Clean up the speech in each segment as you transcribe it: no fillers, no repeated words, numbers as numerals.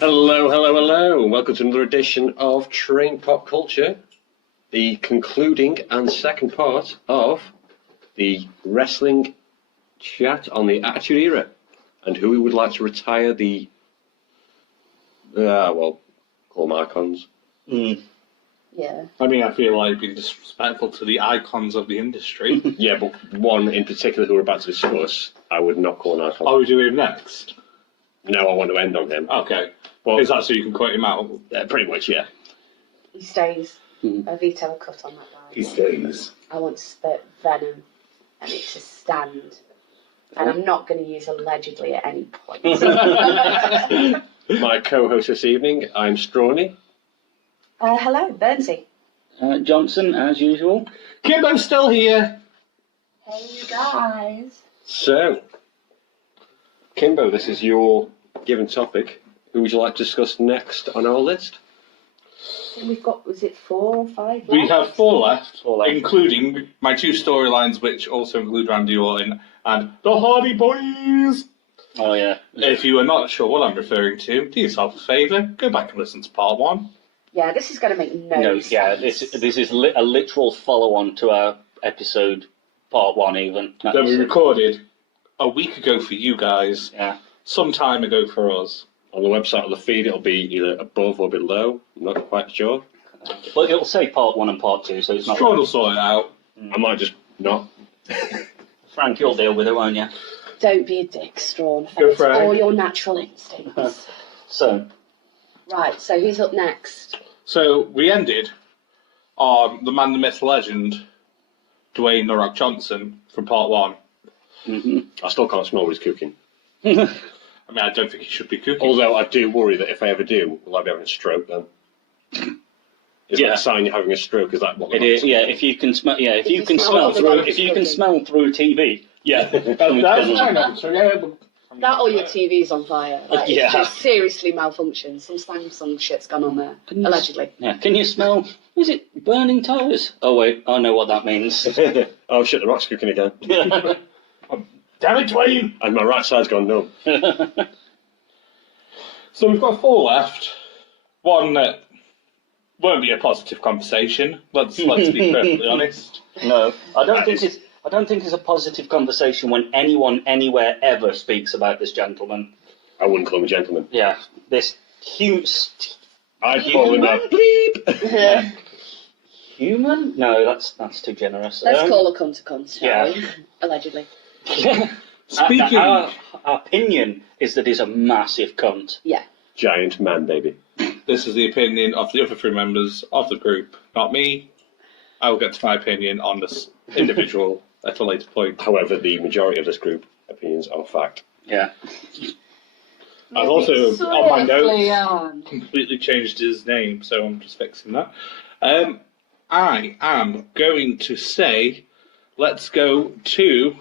Hello, hello, hello. Welcome to another edition of TrainPopCulture, the concluding and second part of the wrestling chat on the Attitude Era and who we would like to retire the, call them icons. Yeah. I mean, I feel like being disrespectful to the icons of the industry. Yeah, but one in particular who we're about to discuss, I would not call an icon. Are we doing him next? No, I want to end on him. Okay. Well, is that so you can quote him out? Pretty much, yeah. He stays. I veto a cut on that guy. He stays. I want to spit venom and it to stand. And I'm not going to use allegedly at any point. My co-host this evening, I'm Strawny. Hello, Bernsey. Johnson, as usual. Kimbo's still here. Hey, you guys. So, Kimbo, this is your given topic. Who would you like to discuss next on our list? We've got, was it 4 or 5 left? We have 4 left, Four left. including my 2 storylines, which also include Randy Orton and the Hardy Boys. Oh, yeah. If you are not sure what I'm referring to, do yourself a favour, go back and listen to part 1. Yeah, this is going to make no sense. Yeah, this is a literal follow-on to our episode, part 1 even. That we recorded a week ago for you guys, Yeah. some time ago for us. On the website or the feed, it'll be either above or below. I'm not quite sure. But it'll say part 1 and part 2, so it's not... Sean will sort it out. I might just not. Frank, you'll deal with it, won't you? Don't be a dick, Strawn. Go It's for it. all your natural instincts. So, Right, so who's up next? So we ended on the man, the myth, legend, Dwayne "The Rock" Johnson from part 1. I still can't smell what he's cooking. I mean, I don't think he should be cooking. Although I do worry that if I ever do, will I be having a stroke then? Is that a sign you're having a stroke? Is that what it is, yeah, if you can smell... Yeah, if you can smell through... If you can smell through TV, yeah. That or your TV's on fire. Like, Yeah. It's just seriously malfunctioned. Some Samsung shit's gone on there. Allegedly. Yeah, can you smell... Is it burning tyres? Oh, wait, I know what that means. Oh shit, the Rock's cooking again. Damn it, Dwayne! And my right side's gone numb. So we've got 4 left. One that won't be a positive conversation. Let's be perfectly honest. No, I don't think it's a positive conversation when anyone anywhere ever speaks about this gentleman. I wouldn't call him a gentleman. Yeah, this huge I'd call him a bleep. human. No, that's too generous. Let's call a cunt a cunt, shall yeah. we? Allegedly. Speaking... our opinion is that he's a massive cunt. Yeah. Giant man, baby. This is the opinion of the other 3 members of the group, not me. I will get to my opinion on this individual at a later point. However, the majority of this group opinions are fact. Yeah. I've also, on my Swiftly notes, on. completely changed his name, so I'm just fixing that. I am going to say, let's go to...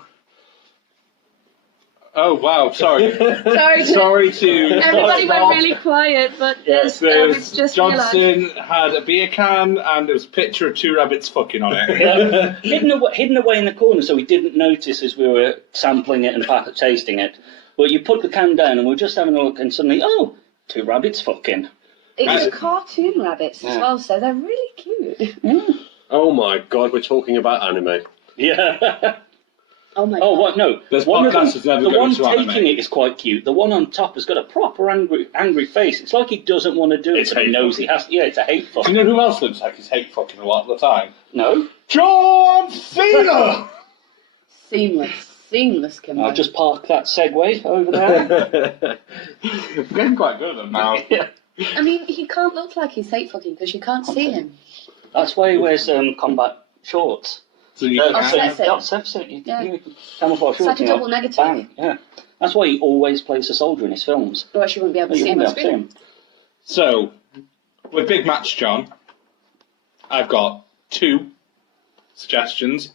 Oh, wow, sorry. Sorry to... Everybody went really quiet, but Yes, it's just Johnson had a beer can and there was a picture of 2 rabbits fucking on it. hidden away in the corner so we didn't notice as we were sampling it and tasting it. But you put the can down and we were just having a look and suddenly, 2 rabbits fucking. It's cartoon rabbits as well, so they're really cute. Oh my god, we're talking about anime. Yeah. Oh my Oh, god. what? No. There's One of them, podcasts that never the go one to taking anime. it is quite cute. The one on top has got a proper angry face. It's like he doesn't want to do it, It's but he hate knows he has to. Yeah, it's a hate fuck. Do you know who else looks like he's hate fucking a lot of the time? No? John Cena! Seamless, Kimbo. I'll just park that segue over there. I'm getting quite good at them now. Yeah. I mean, he can't look like he's hate fucking because you can't see him. That's why he wears combat shorts. So you Offsets it. Offsets it. Yeah. Camouflage It's like shorts. a double negative. Bang. Yeah. That's why he always plays a soldier in his films. Otherwise you wouldn't be able to You see him won't on be able to see screen. him. So, with Big Match John, I've got 2 suggestions.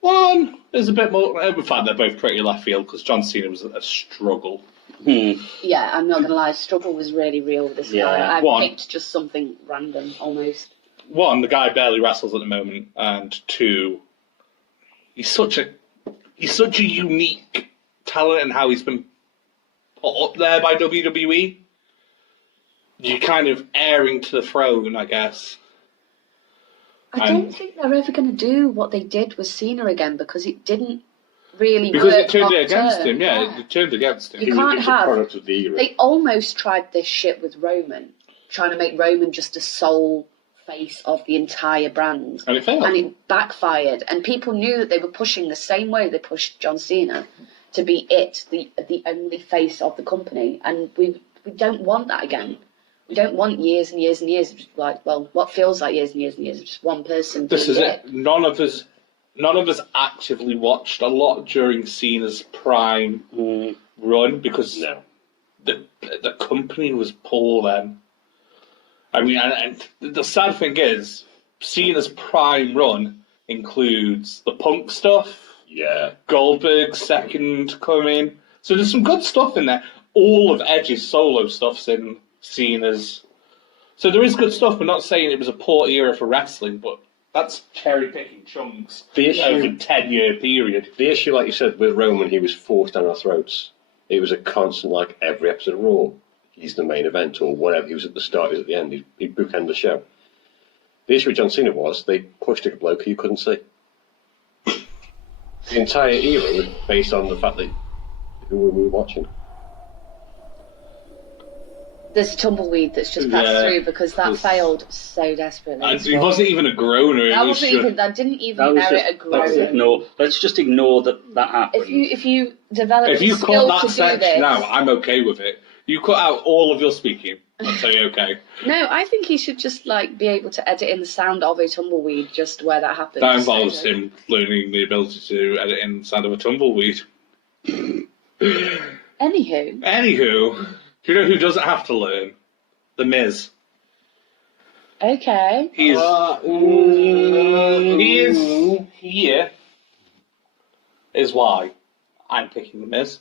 One is a bit more... In fact, they're both pretty left field because John Cena was a struggle. Yeah, I'm not going to lie, struggle was really real with this Yeah. guy. I One. picked just something random, almost. 1, the guy barely wrestles at the moment, and 2, he's such a unique talent and how he's been put up there by WWE. you're kind of heiring to the throne, I guess. I don't think they're ever going to do what they did with Cena again because it didn't really Because work it turned long against term. him, it turned against him. You can't It's a have. product of the era. They almost tried this shit with Roman, trying to make Roman just a sole face of the entire brand. And it failed. And it backfired. And people knew that they were pushing the same way they pushed John Cena to be the only face of the company. And we don't want that again. We don't want years and years and years of just like, well, what feels like years and years and years of just one person. This is doing it. None of us actively watched a lot during Cena's prime run because the company was poor then. I mean, and the sad thing is, Cena's prime run includes the Punk stuff, Goldberg's second coming. So there's some good stuff in there. All of Edge's solo stuff's in Cena's. So there is good stuff. We're not saying it was a poor era for wrestling, but that's cherry-picking chunks over a 10-year period. The issue, like you said, with Roman, he was forced down our throats. It was a constant, like, every episode of Raw. He's the main event, or whatever. He was at the start, he was at the end. He'd bookend the show. The issue with John Cena was they pushed a bloke who you couldn't see. The entire era was based on the fact that who we were watching. There's a tumbleweed that's just passed through because that failed so desperately. It wasn't even a groaner. That didn't even merit a groaner. Let's just ignore that happened. If you develop if you the skill cut that to do section this, out, I'm okay with it. You cut out all of your speaking, I'll say okay. No, I think he should just be able to edit in the sound of a tumbleweed just where that happens. That involves him learning the ability to edit in the sound of a tumbleweed. Anywho, do you know who doesn't have to learn? The Miz. okay. He is here. Is why I'm picking the Miz.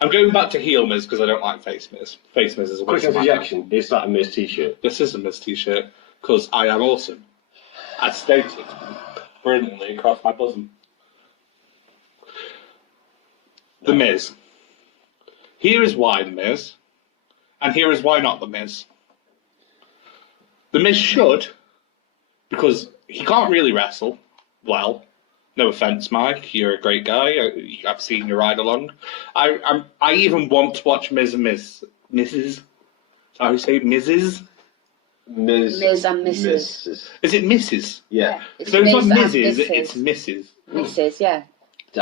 I'm going back to heel Miz because I don't like face Miz. Face Miz is a Quick waste of my time. reaction, is that a Miz t-shirt? This is a Miz t-shirt because I am awesome. As stated brilliantly across my bosom. The Miz. Here is why the Miz, and here is why not the Miz. The Miz should, because he can't really wrestle well. No offense, Mike, you're a great guy. I've seen you ride along. I even want to watch Miz and Mrs. How do you say it? Mrs. Miz and Mrs. Is it Mrs.? Yeah. So it's not Ms. and Mrs. It's Mrs. Mrs. Yeah.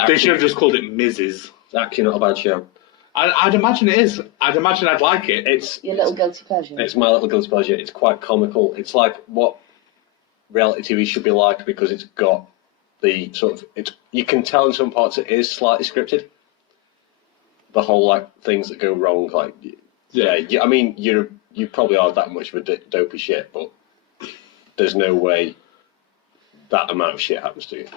They should have just called it Mrs. It's actually not a bad show. I'd imagine it is. I'd imagine I'd like it. Your little guilty pleasure. It's my little guilty pleasure. It's quite comical. It's like what reality TV should be like because it's got the sort of you can tell in some parts it is slightly scripted. The whole things that go wrong, I mean you probably are that much of a dopey shit, but there's no way that amount of shit happens to you.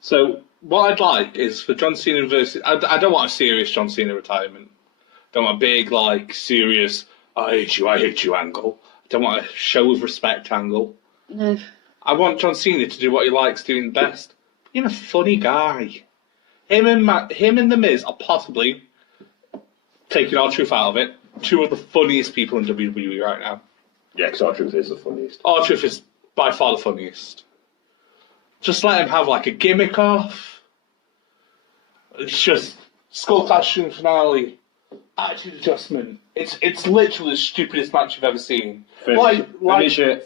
So what I'd like is for John Cena versus. I don't want a serious John Cena retirement. Don't want a big serious I hate you angle. I don't want a show of respect angle. No. I want John Cena to do what he likes doing best. Being a funny guy. Him and The Miz are possibly, taking R-Truth out of it, two of the funniest people in WWE right now. Yeah, because R-Truth is the funniest. R-Truth is by far the funniest. Just let him have a gimmick off. It's just Skål Clashing finale, attitude adjustment. It's literally the stupidest match you've ever seen. Finisher,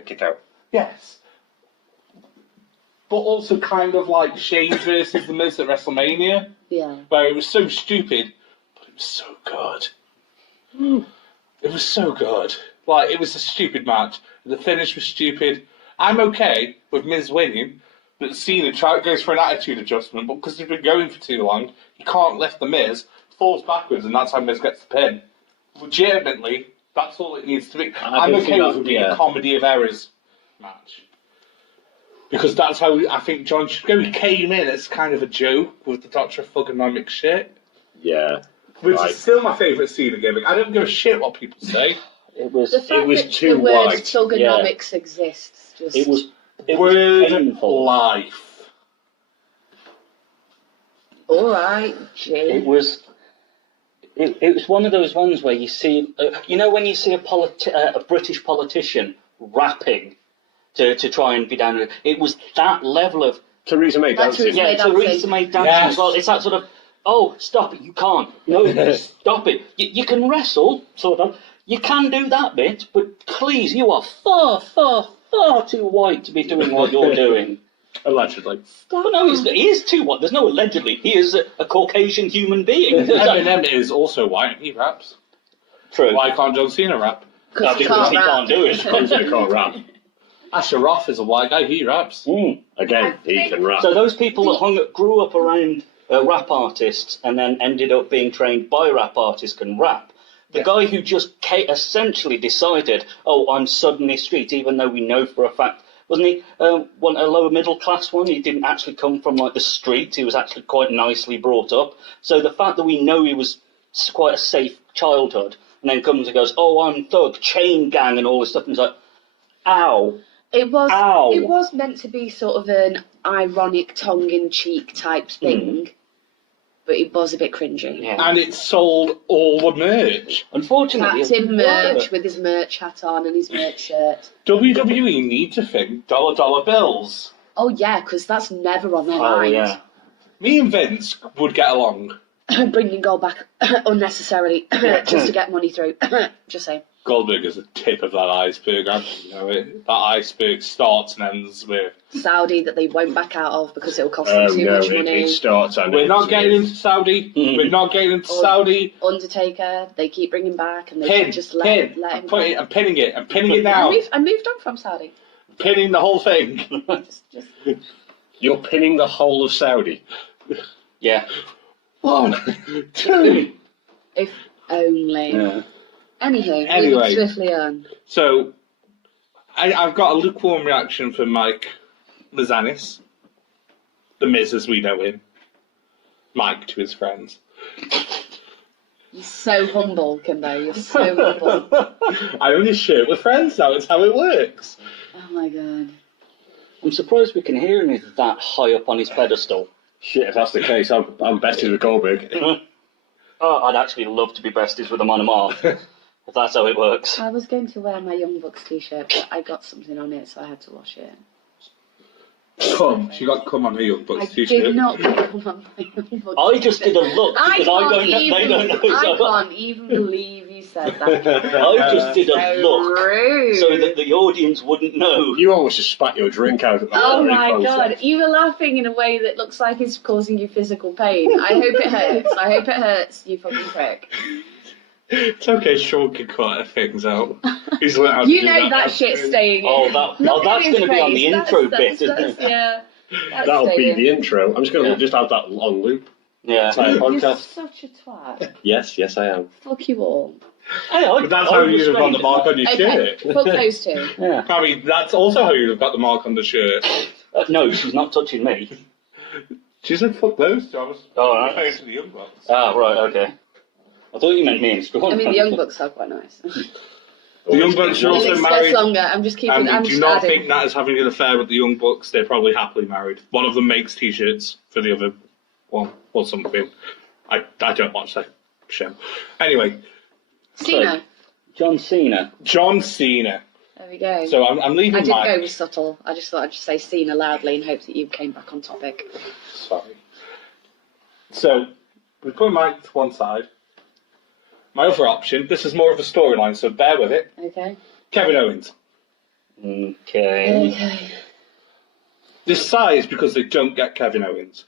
kick out. Yes. But also kind of like Shane versus The Miz at WrestleMania. Yeah. Where it was so stupid, but it was so good. It was so good. It was a stupid match. The finish was stupid. I'm okay with Miz winning, but Cena goes for an attitude adjustment, but because he's been going for too long, he can't lift The Miz, falls backwards, and that's how Miz gets the pin. Legitimately, that's all it needs to be. I'm okay with it being a comedy of errors match. Because that's how I think John should go. He came in as kind of a joke with the Dr. Thugonomic shit. Yeah. Which is still my favourite Cena gimmick. I don't give a shit what people say. It was. The fact that too the word wide. thugonomics exists. Just It was Word painful. life. all right, Jim. It was It was one of those ones where you see, when you see a British politician rapping to try and be down. It was that level of Theresa May dancing. May dancing. Theresa May dancing as well. It's that sort of, oh, stop it, you can't. No, stop it. You can wrestle, sort of. You can do that bit, but please, you are far, far, far too white to be doing what you're doing. Allegedly. But no, he is too white. There's no allegedly. He is a Caucasian human being. Eminem is also white and he raps. True. Why can't John Cena rap? Because He can't do it. Because they can't rap. Asher Roth is a white guy, he raps. Again, he can rap. So those people that grew up around rap artists and then ended up being trained by rap artists can rap. The guy who just essentially decided, oh, I'm suddenly street, even though we know for a fact, wasn't he a lower middle class one? He didn't actually come from like the street. He was actually quite nicely brought up. So the fact that we know he was quite a safe childhood, and then comes and goes, oh, I'm thug, chain gang, and all this stuff, and it's like, ow. It was. Ow. It was meant to be sort of an ironic, tongue-in-cheek type thing, but it was a bit cringy. Yeah. And it sold all the merch. Unfortunately, Captain Merch with his merch hat on and his merch shirt. WWE need to think dollar bills. Oh yeah, because that's never on their oh mind. yeah. Me and Vince would get along. Bringing gold back unnecessarily just to get money through. Just saying. Goldberg is the tip of that iceberg. You know it. That iceberg starts and ends with. Saudi that they won't back out of because it'll cost them too much money. It starts and We're not getting into Saudi. We're not getting into Saudi. Undertaker, they keep bringing back and they Pin, should just let him I'm go. pinning it. I'm pinning it now. I moved on from Saudi. Pinning the whole thing. Just You're pinning the whole of Saudi. Yeah. 1, 2. if only. Yeah. Anywho, Anyway. moving swiftly on. So, I've got a lukewarm reaction from Mike Mazanis, the Miz as we know him. Mike to his friends. You're so humble, Kimbo. You're so humble. I only share it with friends now. It's how it works. Oh my god. I'm surprised we can hear him. He's that high up on his pedestal. Shit, if that's the case, I'm bested with Goldberg. Oh, I'd actually love to be besties with him on a mark. If that's how it works. I was going to wear my Young Bucks t-shirt, but I got something on it, so I had to wash it. Come. She got come on her Young Bucks I t-shirt. did not come on my Young Bucks I just did a look because they don't know. I So can't even believe you said that. I just did a look Rude. so that the audience wouldn't know. You almost just spat your drink out at that Oh very my concept. god, you were laughing in a way that looks like it's causing you physical pain. I hope it hurts. I hope it hurts, you fucking prick. It's okay, Sean can cut things out. He's learned how to You do know that now. shit's staying in. Oh, Look that's at his going to be on face. the intro bit, isn't it? Yeah. That's That'll be staying. the intro. I'm just going to just have that long loop. Yeah. Entire You're podcast. such a twat. Yes, I am. Fuck you all. Hey, But that's how you'd have got the mark on your Okay, shirt. fuck those two. Yeah. I mean, that's also how you'd have got the mark on the shirt. No, she's not touching me. She said, fuck those, Thomas. Oh, right. Face of the Young Bucks. Ah, right, okay. I thought you meant me and Skål. I mean, the Young Bucks are quite nice. The Young Bucks are The also list gets married. longer. I'm just keeping. And I'm do just not adding. think that is having an affair with the Young Bucks. They're probably happily married. One of them makes t-shirts for the other one or something. I don't watch that show. Anyway, Cena. John Cena. John Cena. There we go. So I'm leaving I did Mike. go with subtle. I just thought I'd just say Cena loudly in hopes that you came back on topic. Sorry. So we put Mike to one side. My other option, this is more of a storyline, so bear with it. Okay. Kevin Owens. Okay. Okay. This sighs because they don't get Kevin Owens.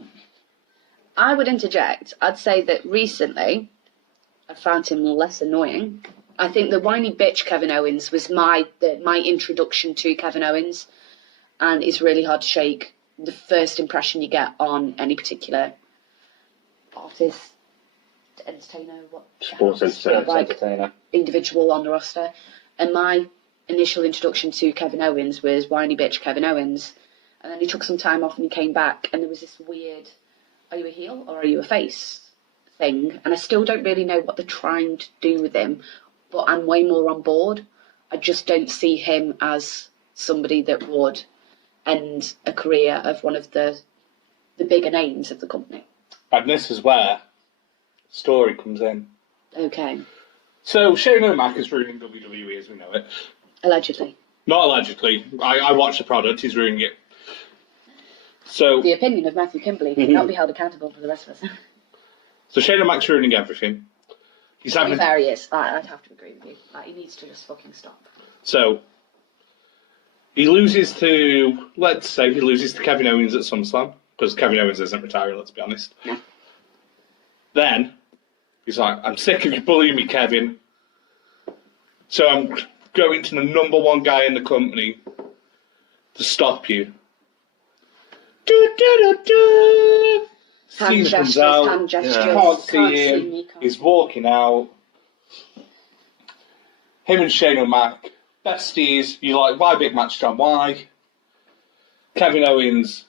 I would interject. I'd say that recently, I found him less annoying. I think the whiny bitch Kevin Owens was my introduction to Kevin Owens, and it's really hard to shake the first impression you get on any particular artist, entertainer, Sports entertainer. like Entertainer. individual on the roster. And my initial introduction to Kevin Owens was whiny bitch Kevin Owens, and then he took some time off and he came back, and there was this weird, are you a heel or are you a face thing? And I still don't really know what they're trying to do with him, but I'm way more on board. I just don't see him as somebody that would end a career of one of the bigger names of the company. And this is where story comes in. Okay. So Shane O'Mac is ruining WWE as we know it. Allegedly. Not allegedly. I watched the product. He's ruining it. So The opinion of Matthew Kimberley cannot be held accountable for the rest of us. So Shane O'Mac's ruining everything. He's To be having. fair, he is. I'd have to agree with you. Like, he needs to just fucking stop. So he loses to. Let's say he loses to Kevin Owens at SummerSlam because Kevin Owens isn't retiring. Let's be honest. No. Then he's like, "I'm sick of you bullying me, Kevin. So I'm going to the number one guy in the company to stop you." Hand Cena comes gestures, out. hand gestures. Can't see Can't him. see me, can't He's walking out. Him and Shane O'Mac, besties. You're like, why big match, John? Why? Kevin Owens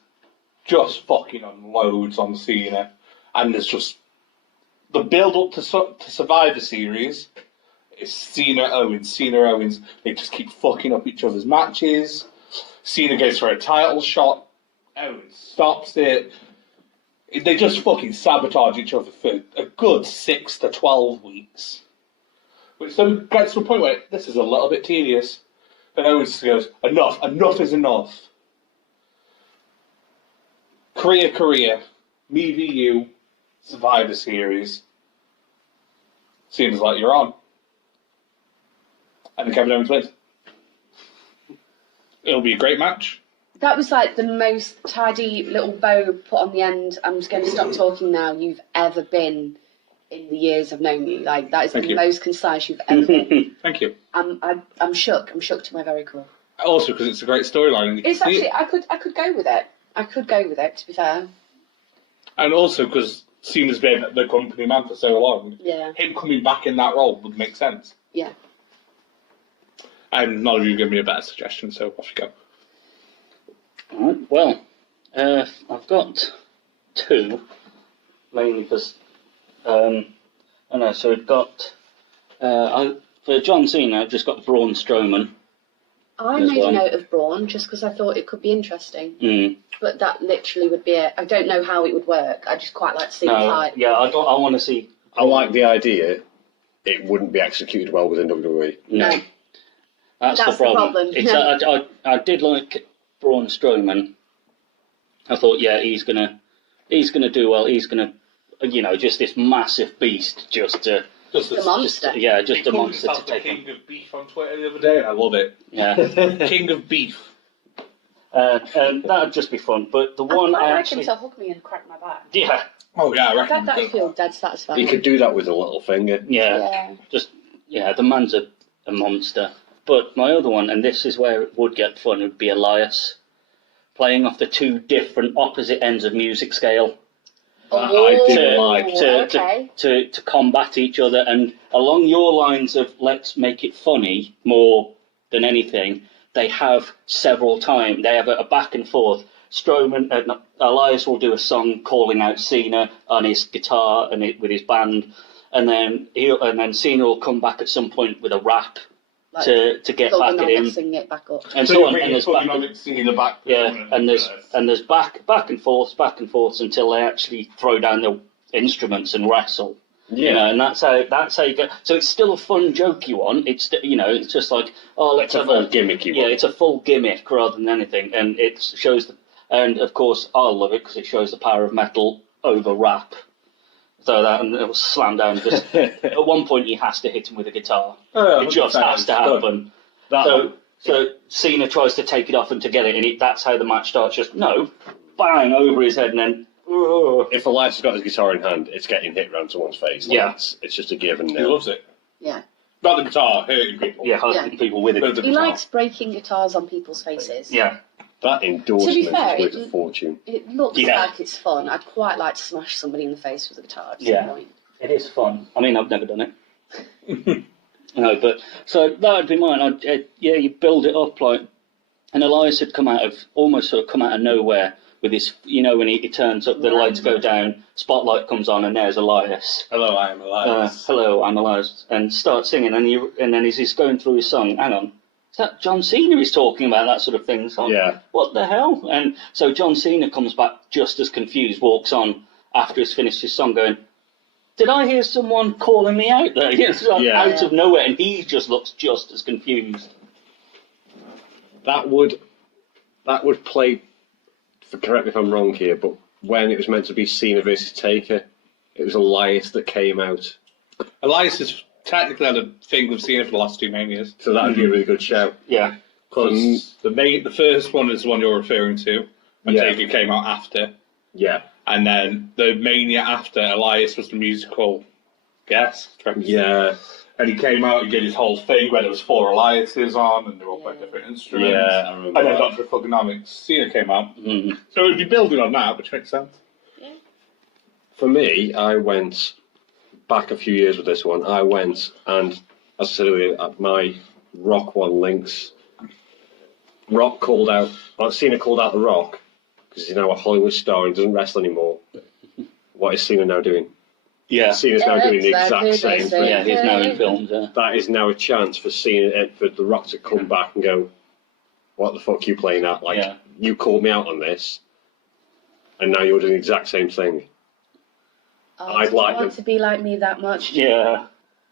just fucking unloads on Cena, and there's just the build up to Survivor Series. It's Cena Owens. They just keep fucking up each other's matches. Cena goes for a title shot. Owens stops it. They just fucking sabotage each other for a good 6 to 12 weeks. Which then gets to a point where this is a little bit tedious. Then Owens goes, enough is enough. Korea, me v you, Survivor Series. Seems like you're on. And then Kevin Owens wins. It'll be a great match. That was like the most tidy little bow put on the end. I'm just going to stop talking now. You've ever been in the years I've known you. Like, that is the most concise you've ever been. Thank you. I'm shook. I'm shook to my very core. Also, because it's a great storyline. It's actually, I could go with it. I could go with it, to be fair. And also because Cena's been the company man for so long. Yeah. Him coming back in that role would make sense. Yeah. And none of you give me a better suggestion, so off you go. Alright, well, I've got two, mainly because, so we've got, for John Cena, I've just got Braun Strowman. I There's made a one. note of Braun just because I thought it could be interesting. Mm. But that literally would be it. I don't know how it would work. I just quite like to see the fight. Yeah, I want to see. I like the idea. It wouldn't be executed well within WWE. No. That's the problem. No. I did like Braun Strowman. I thought, yeah, he's gonna do well. He's gonna, just this massive beast, just The monster. just a monster to take King of Beef on Twitter the other day, and I love it. Yeah. King of Beef. And that'd just be fun. But the one I actually, reckon to hook me and crack my back. yeah, Oh yeah, I reckon. That would feel dead satisfying. He could do that with a little finger. yeah, the man's a monster. But my other one, and this is where it would get fun, would be Elias, playing off the two different opposite ends of music scale. I did like to combat each other, and along your lines of let's make it funny more than anything, they have several times. They have a back and forth. Elias will do a song calling out Cena on his guitar and with his band, and then Cena will come back at some point with a rap. Like, to get back at him, sing it back up. and so on, and there's back. there's back and forth until they actually throw down the instruments and wrestle. Yeah. And that's how you go. So it's still a fun jokey one. It's it's just like, oh, let's have a gimmicky one. Yeah, it's a full gimmick rather than anything, and it shows and of course I love it because it shows the power of metal over rap. So and it was slammed down. Just at one point, he has to hit him with a guitar. It just has to happen. So Cena tries to take it off and to get it, and that's how the match starts. Just bang over his head, and then. If Elias has got his guitar in hand, it's getting hit round someone's face. Yeah. It's just a given He now. loves it. Yeah. Not the guitar, hurting people. Yeah, hurting people with it. He likes breaking guitars on people's faces. Yeah. That endorsement To be fair, is worth a fortune. It looks like it's fun. I'd quite like to smash somebody in the face with a guitar. It's annoying. It is fun. I mean, I've never done it. No, but so that would be mine. You build it up like, and Elias had come out of nowhere with his, when he turns up, the lights go down, spotlight comes on, and there's Elias. Hello, I am Elias. Hello, I'm Elias, and starts singing, and then as he's going through his song, hang on. Is that John Cena he's talking about, that sort of thing? So, Yeah. What the hell? And so John Cena comes back just as confused, walks on after he's finished his song going, Did I hear someone calling me out there? Yes, Yeah. out of nowhere, and he just looks just as confused. That would play. Correct me if I'm wrong here, but when it was meant to be Cena versus Taker, it was Elias that came out. Elias has technically had a thing with Cena for the last 2 Manias. So that would be a really good shout. Yeah. Because the first one is the one you're referring to, when Yeah. Taker came out after. Yeah. And then the Mania after, Elias was the musical guest. Yeah. And he came out and did his whole thing where there was 4 Eliases on and they were all playing different instruments. Yeah, I remember And then that. Dr. Thugonomics, Cena came out. Mm. So it'd be building on that, which makes sense. For me, I went back a few years with this one. I went and, as I said earlier, at my Rock one links. Rock called out, Cena called out The Rock because he's now a Hollywood star and doesn't wrestle anymore. What is Cena now doing? Yeah. Cena's now doing the Exactly exact same the thing. Yeah, he's now in films. That is now a chance for Cena, for The Rock to come back and go, "What the fuck you playing at? Like, Yeah. you called me out on this, and now you're doing the exact same thing." Oh, I'd do you like want them- to be like me that much? Yeah.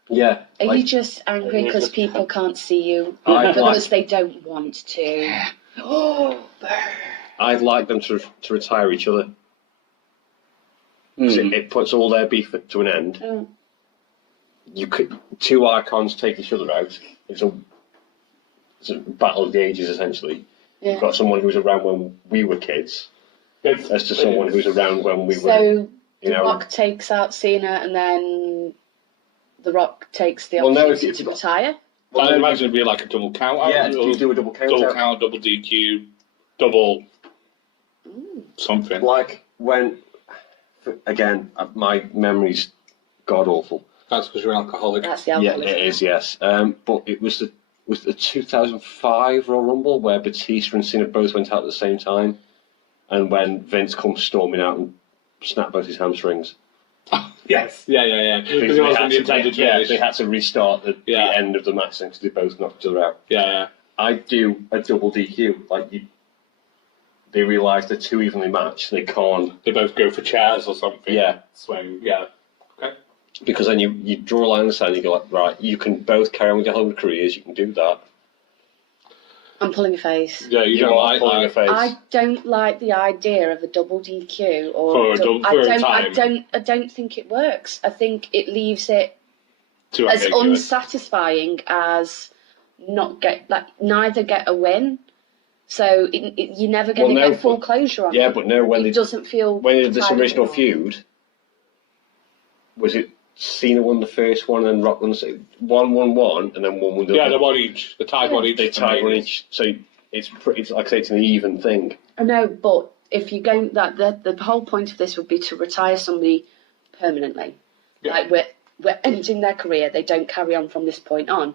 Yeah. Are you just angry because people can't see you? I'd Because they don't want to? I'd like them to retire each other. 'Cause it puts all their beef to an end. Mm. You could 2 icons take each other out. It's a battle of the ages essentially. Yeah. You've got someone who was around when we were kids, as to someone who was around when we were. So You The know, Rock takes out Cena, and then The Rock takes the Well, no, opportunity if to you- retire. I imagine it'd be like a double count out. yeah, or you do a double count double out. count, double DQ, double something. Like when, again, my memory's god awful. That's because you're an alcoholic. That's the Yeah, alcoholism. it is. Yes, but it was the 2005 Royal Rumble where Batista and Cena both went out at the same time, and when Vince comes storming out and snapped both his hamstrings. Yes. Yeah. Because Because it wasn't the intended finish. they had to restart the Yeah. end of the match because they both knocked each other out. Yeah. I'd do a double DQ. They realise they're too evenly matched. They can't, They both go for chairs or something. Yeah. Swing. Yeah. Okay. because then you draw a line in the sand and you go like, right, you can both carry on with your Hollywood careers. You can do that. I'm pulling a face. Yeah, you don't are like pulling that. a face. I don't like the idea of a double DQ or For a I don't think it works. I think it leaves it Too as ambiguous. unsatisfying as neither get a win. So you're never going to Well, no, get full but- closure on Yeah, it. but no, when It they doesn't feel when they did this entirely original real. feud, was it Cena won the first one and then Rock won the second? 1-1-1 and then 1-1. Yeah, they won each. The tied one each. They tied one each, so it's pretty. It's like I say, it's an even thing. I know, but if you go the whole point of this would be to retire somebody permanently. Yeah. Like we're ending their career, they don't carry on from this point on.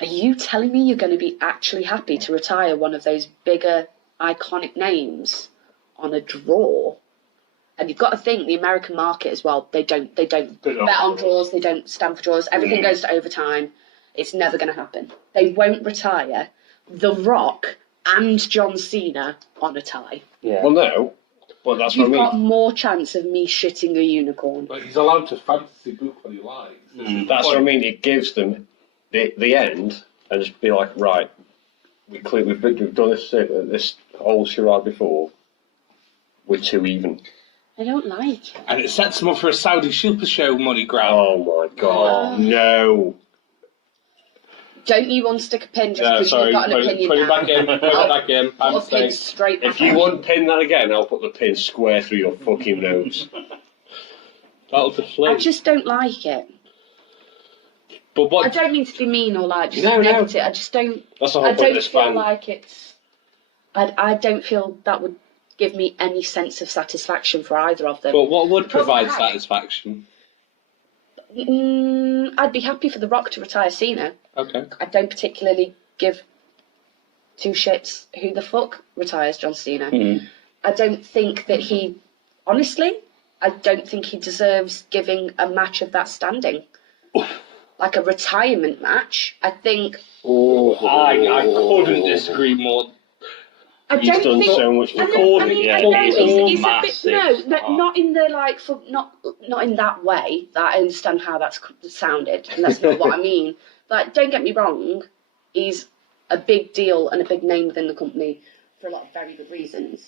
Are you telling me you're going to be actually happy to retire one of those bigger iconic names on a draw? And you've got to think the American market as well. They don't bet on draws. They don't stand for draws. Everything goes to overtime. It's never going to happen. They won't retire The Rock and John Cena on a tie. Yeah. Well, no, but that's You've what I got mean. more chance of me shitting a unicorn. But he's allowed to fantasy book what he likes. That's what I mean. It gives them the end and just be like, right, we've done this whole charade before. We're too even. I don't like it. And it sets him up for a Saudi Super Show money grab. Oh my god, no! Don't you want to stick a pin just because sorry, you've got an put opinion it now? back in. Put it back in. I'm Put a pin staying. straight back If you on. unpin that again, I'll put the pin square through your fucking nose. That'll deflate. I just don't like it. But I what? don't mean to be mean or like just No, no. negative. I just don't. That's the whole I point of don't this feel fan. like it's. I don't feel that would give me any sense of satisfaction for either of them. But what would provide Right. satisfaction? I'd be happy for The Rock to retire Cena. Okay. I don't particularly give two shits who the fuck retires John Cena. I don't think that honestly, I don't think he deserves giving a match of that standing. Like a retirement match. I think I couldn't disagree more. I He's don't done think, so much I know, recording. I All know, is it's a massive. bit, not in the like, not in that way. That I understand how that's sounded, and that's not what I mean. Like, don't get me wrong, he's a big deal and a big name within the company for a lot of very good reasons.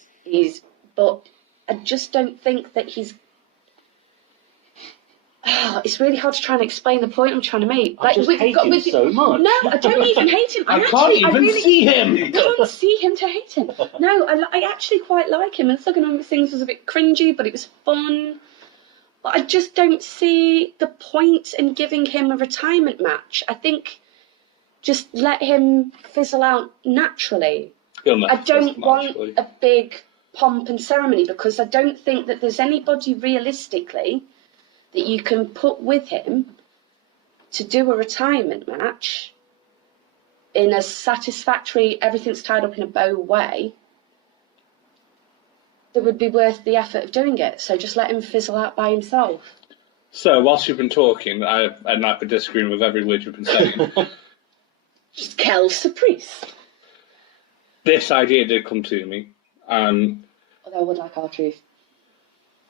But I just don't think that he's. It's really hard to try and explain the point I'm trying to make. I just hate him so much. No, I don't even hate him. I can't even see him. I can't see him to hate him. No, I actually quite like him. And Thuggin' Hungry Things was a bit cringy, but it was fun. But I just don't see the point in giving him a retirement match. I think just let him fizzle out naturally. I don't want a big pomp and ceremony because I don't think that there's anybody realistically that you can put with him to do a retirement match in a satisfactory, everything's tied up in a bow way that would be worth the effort of doing it. So just let him fizzle out by himself. So, whilst you've been talking, I've been disagreeing with every word you've been saying. Just quelle surprise. This idea did come to me, and Although I would like R-Truth.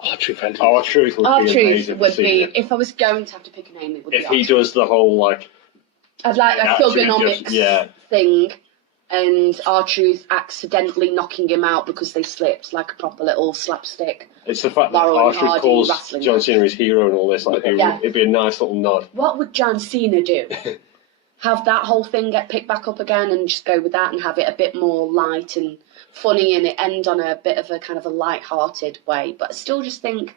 R-Truth ended. R-Truth would be R-Truth amazing. would to see be, it. if I was going to have to pick a name, it would If be he R-Truth. does the whole, like... I'd like a actually thugonomics just- yeah. thing, and R-Truth accidentally knocking him out because they slipped, like a proper little slapstick. It's the fact that Laurel and R-Truth Hardy calls wrestling John match. Cena his hero and all this. Like, Yeah. it'd be a nice little nod. What would John Cena do? Have that whole thing get picked back up again and just go with that and have it a bit more light and funny and it end on a bit of a kind of a light-hearted way. But I still just think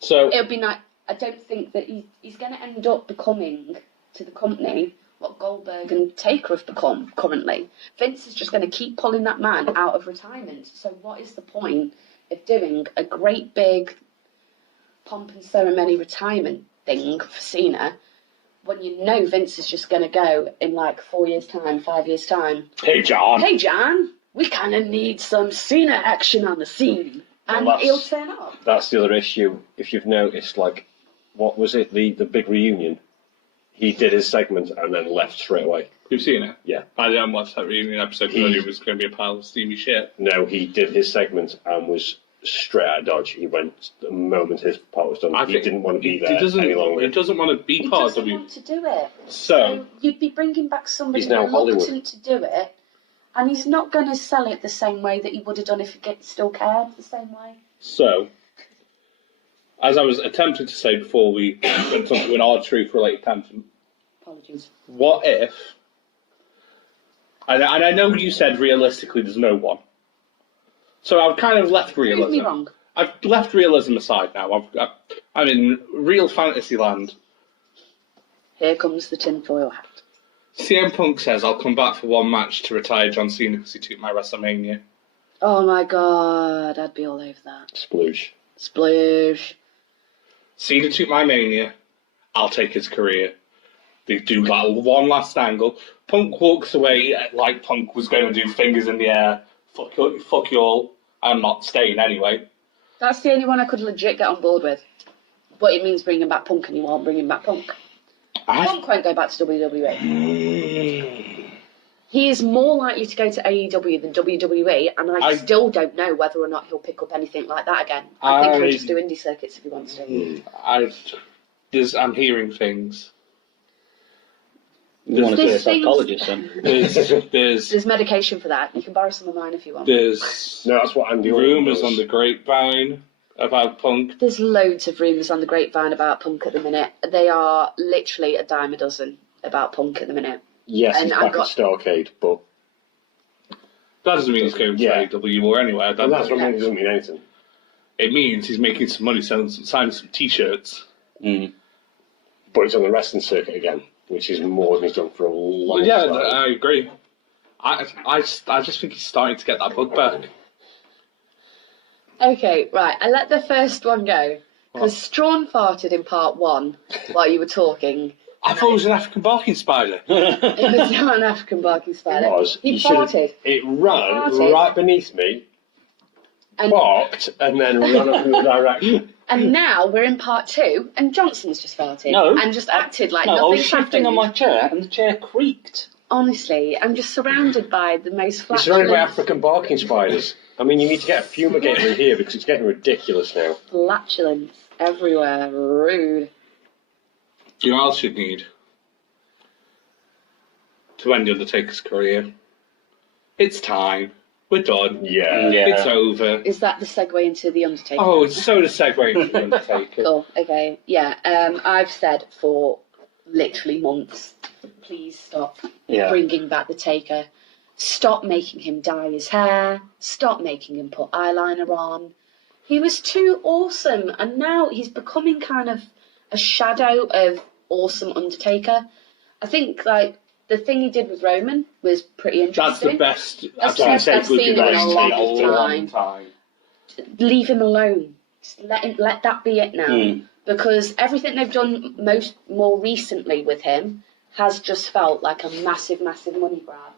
So, it would be nice. I don't think that he's going to end up becoming, to the company, what Goldberg and Taker have become currently. Vince is just going to keep pulling that man out of retirement. So what is the point of doing a great big pomp and ceremony retirement thing for Cena when you know Vince is just going to go in like 4 years' time, 5 years' time? hey, John. Hey, John, we kind of need some Cena action on the scene. And Well, he'll turn up. That's the other issue. If you've noticed, like, what was it, the big reunion? He did his segment and then left straight away. You've seen it? Yeah. I didn't watch that reunion episode because I knew it was going to be a pile of steamy shit. No, he did his segment and was straight out of Dodge. He went the moment his part was done. He didn't want to be there any longer. He doesn't want to be He part of doesn't W. want to do it. So, you'd be bringing back somebody He's now reluctant Hollywood. to do it, and he's not going to sell it the same way that he would have done if he still cared the same way. as I was attempting to say before we went on to an R-Truth related tangent, Apologies. what if, and I know you said realistically there's no one, so I've kind of left realism. Prove me wrong. I've left realism aside now. I'm in real fantasy land. Here comes the tinfoil hat. CM Punk says, I'll come back for one match to retire John Cena because he took my WrestleMania. Oh my god, I'd be all over that. Sploosh. Sploosh. Cena took my Mania, I'll take his career. They do like one last angle. Punk walks away like Punk was going to do fingers in the air. Fuck you all. I'm not staying anyway. That's the only one I could legit get on board with. But it means bringing back Punk and you won't bring back Punk. Punk won't go back to WWE. He is more likely to go to AEW than WWE, and I still don't know whether or not he'll pick up anything like that again. I think he'll just do indie circuits if he wants to. I'm hearing things. You want to see a There's things- psychologist then? There's medication for that. You can borrow some of mine if you want. There's No, that's what Andy rumours does. on the grapevine about Punk. There's loads of rumours on the grapevine about Punk at the minute. They are literally a dime a dozen about Punk at the minute. Yes, And he's I've back got- at Starrcade, but That doesn't mean he's going to Yeah. AEW or anywhere. well, that's what I mean. It doesn't mean anything. It means he's making some money signing some t-shirts. But he's on the wrestling circuit again, which is more than he's done for a long Well, yeah, time. I agree. I just think he's starting to get that bug back. Okay, right. I let the first one go. Because Strawn farted in part one while you were talking. I thought it was an African barking spider. It was not an African barking spider. It was. He You should've- farted. It ran Farted. right beneath me, And, barked, and then ran up in the direction. and now we're in part two, and Johnson's just farted. No. And just acted like No, I was nothing's shifting happened. on my chair and the chair creaked. Honestly, I'm just surrounded by the most You're flatulent... surrounded by African barking spiders. I mean, you need to get a fumigator in here because it's getting ridiculous now. Flatulence everywhere. Rude. Do you know what else you'd need? To end the Undertaker's career. It's time. We're done. Yeah. It's over. Is that the segue into The Undertaker? Oh, it's so the segue into the Undertaker. Cool, okay. Yeah, I've said for literally months, please stop bringing back the Taker. Stop making him dye his hair. Stop making him put eyeliner on. He was too awesome, and now he's becoming kind of a shadow of awesome Undertaker. I think, like, the thing he did with Roman was pretty interesting. That's the best That's the best I've seen him in a long time. Leave him alone. Just let that be it now. Because everything they've done more recently with him has just felt like a massive, massive money grab.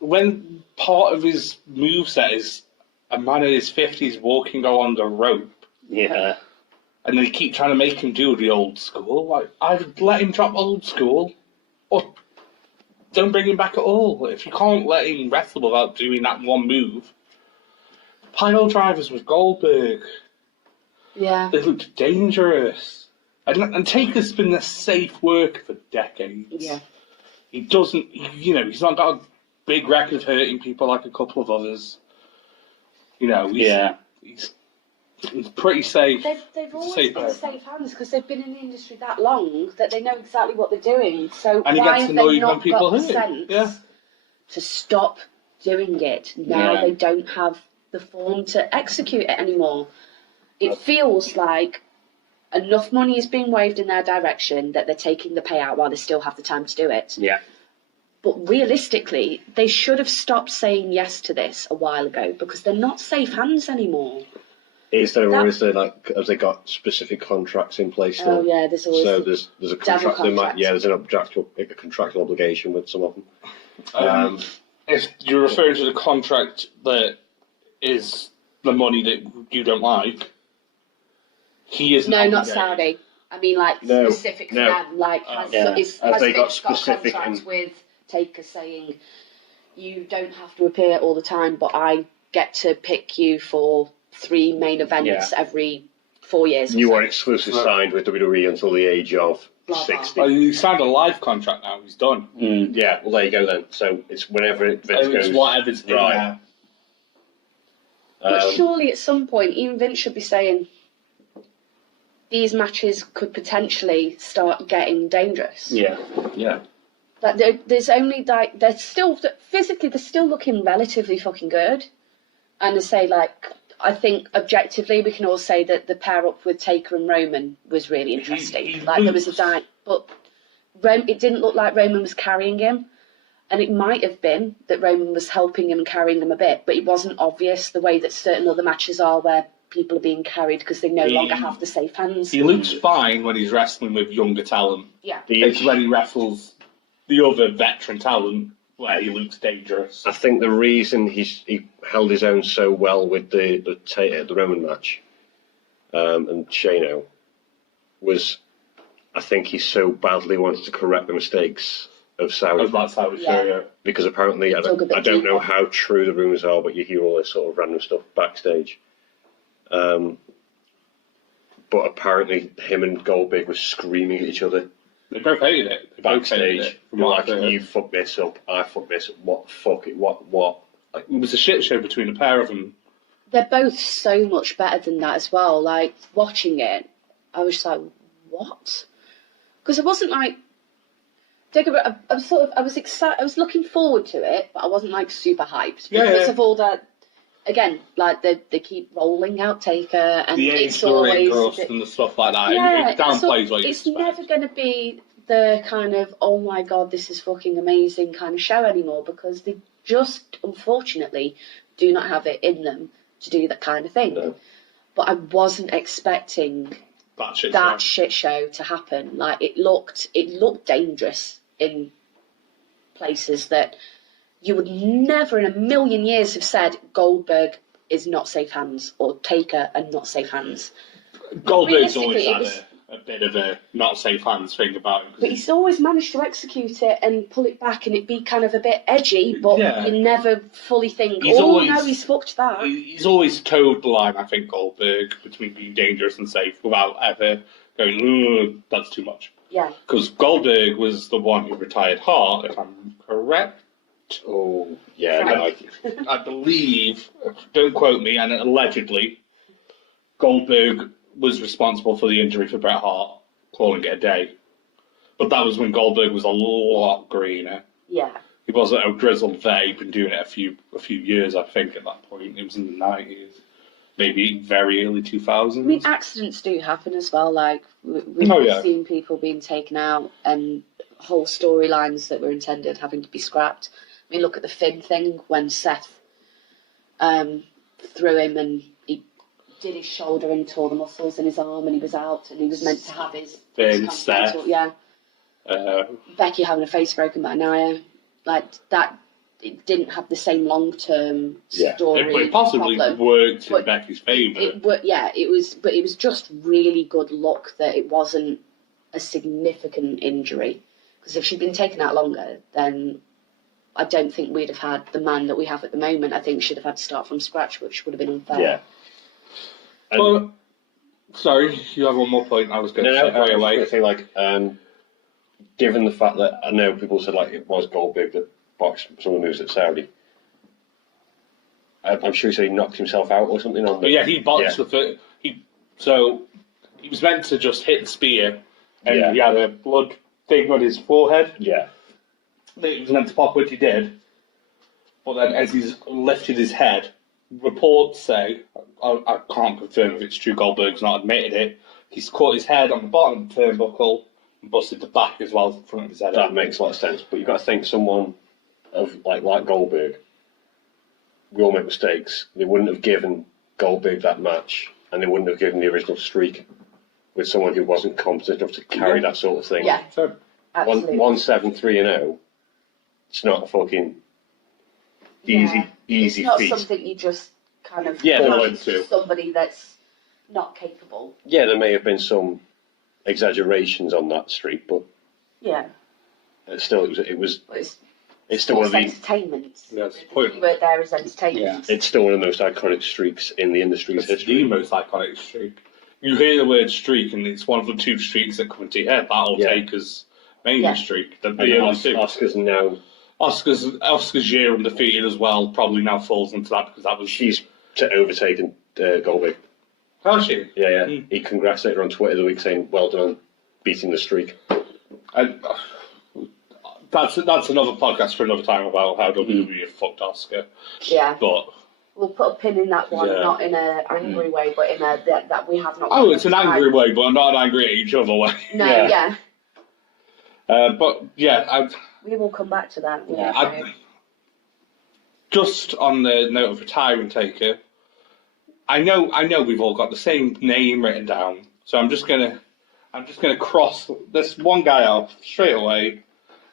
When part of his moveset is a man in his 50s walking along the rope, and they keep trying to make him do the old school, like, I'd let him drop old school, or don't bring him back at all. If you can't let him wrestle without doing that one move. Pile drivers with Goldberg. Yeah. They looked dangerous. And Taker's been a safe worker for decades. Yeah. He doesn't, he's not got a big record of hurting people like a couple of others. He's pretty safe. They've always been safe hands because they've been in the industry that long that they know exactly what they're doing. So and why have they not got the sense to stop doing it? Now they don't have the form to execute it anymore. It feels like enough money is being waved in their direction that they're taking the payout while they still have the time to do it. Yeah. But realistically, they should have stopped saying yes to this a while ago because they're not safe hands anymore. Is there, or is there, like, have they got specific contracts in place still? Oh yeah, there's always. So there's a contract. There's a contractual obligation with some of them. If you're referring to the contract that is the money that you don't like, he is not Saudi. I mean, like specific for them. Like, has they got Vince got contracts with Taker saying you don't have to appear all the time, but I get to pick you for 3 main events every 4 years. You are exclusively signed with WWE until the age of 60. Oh, he signed a live contract now. He's done. Yeah, well, there you go then. So it's whenever Vince goes. It's whatever's in there. But surely at some point, even Vince should be saying these matches could potentially start getting dangerous. Yeah. Like there's only like they're still physically they're still looking relatively fucking good, and to say like. I think objectively we can all say that the pair up with Taker and Roman was really interesting. There was a but it didn't look like Roman was carrying him, and it might have been that Roman was helping him and carrying him a bit, but it wasn't obvious the way that certain other matches are where people are being carried because they no longer have the safe hands. He looks fine when he's wrestling with younger talent. Yeah. It's when he wrestles the other veteran talent where he looks dangerous. I think the reason he held his own so well with the Roman match and Shano was, I think he so badly wanted to correct the mistakes of Saudi. That's how it's yeah. Because apparently, I don't know how true the rumours are, but you hear all this sort of random stuff backstage. But apparently, him and Goldberg were screaming at each other. They both hated it. Backstage. Like, you fucked this up, I fucked this up, what the fuck, what? Like, it was a shit show between the pair of them. They're both so much better than that as well. Like, watching it, I was like, what? Because it wasn't like... I was excited, I was looking forward to it, but I wasn't like super hyped. Because of all that... Again, like, they keep rolling out Taker, and the it's always... and the stuff like that. Yeah, it downplays what you it's expect. never going to be the kind of, oh my god, this is fucking amazing kind of show anymore, because they just, unfortunately, do not have it in them to do that kind of thing. No. But I wasn't expecting that shit show to happen. Like, it looked dangerous in places that you would never in a million years have said Goldberg is not safe hands or Taker are not safe hands. Goldberg's always had it. a bit of a not safe hands thing about him. But he's always managed to execute it and pull it back, and it be kind of a bit edgy, but Yeah. you never fully think, He's oh always- no, he's fucked that. He's always towed the line, I think, Goldberg, between being dangerous and safe without ever going, ooh, that's too much. Yeah. Because Goldberg was the one who retired Hart, if I'm correct. Oh, yeah. Right. No, I believe, don't quote me, and allegedly, Goldberg was responsible for the injury for Bret Hart, calling it a day. But that was when Goldberg was a lot greener. Yeah. He wasn't a grizzled vet. He'd been doing it a few years, I think, at that point. It was in the 90s, maybe very early 2000s. I mean, accidents do happen as well. Like, we've seen people being taken out and whole storylines that were intended having to be scrapped. I mean, look at the Finn thing when Seth threw him and he did his shoulder and tore the muscles in his arm and he was out and he was meant to have his Finn, Seth. Yeah. Becky having a face broken by Nia. Like, that, it didn't have the same long-term story. It possibly problem. worked in But Becky's favour. It was just really good luck that it wasn't a significant injury. Because if she'd been taken out longer, then I don't think we'd have had the man that we have at the moment. I think she'd have had to start from scratch, which would have been unfair. Yeah. Well, sorry, you have one more point I was going to say I was away. going to say, like, given the fact that I know people said, like, it was Goldberg that boxed some of the moves at Saudi. I'm sure he said he knocked himself out or something on the... Yeah, he botched the first. So he was meant to just hit the spear, and he had a blood thing on his forehead. Yeah. It was meant to pop, which he did. But then, as he's lifted his head, reports say, I can't confirm if it's true, Goldberg's not admitted it, he's caught his head on the bottom of the turnbuckle and busted the back as well as the front of his head. That makes a lot of sense, but you've got to think someone of like Goldberg, we all make mistakes. They wouldn't have given Goldberg that match, and they wouldn't have given the original streak with someone who wasn't competent enough to carry that sort of thing. Yeah, So, absolutely. 1-7-3-0. It's not a fucking easy It's not feat. something you just kind of Yeah, fall hand to into. somebody that's not capable. Yeah, there may have been some exaggerations on that streak, but Yeah, still, it was but it's still one of the entertainment. Yeah, it's The point. keyword there is entertainment. it's still one of the most iconic streaks in the industry's It's history. the most iconic streak. You hear the word streak, and it's one of the two streaks that come into your head. That'll take as main streak. The And only two. Oscar's now Oscar's year undefeated as well probably now falls into that because that was. she's overtaken Goldberg. How's she? Yeah. He congratulated her on Twitter the week saying, "Well done on beating the streak." And that's another podcast for another time about how WWE have fucked Oscar. Yeah, But we'll put a pin in that one, Yeah. not in an angry way, but in a that we have not. it's an angry way, but not an angry at each other way. No, Yeah. But yeah, we will come back to that. I just on the note of retiring Taker, I know we've all got the same name written down, so I'm just gonna cross this one guy off straight away.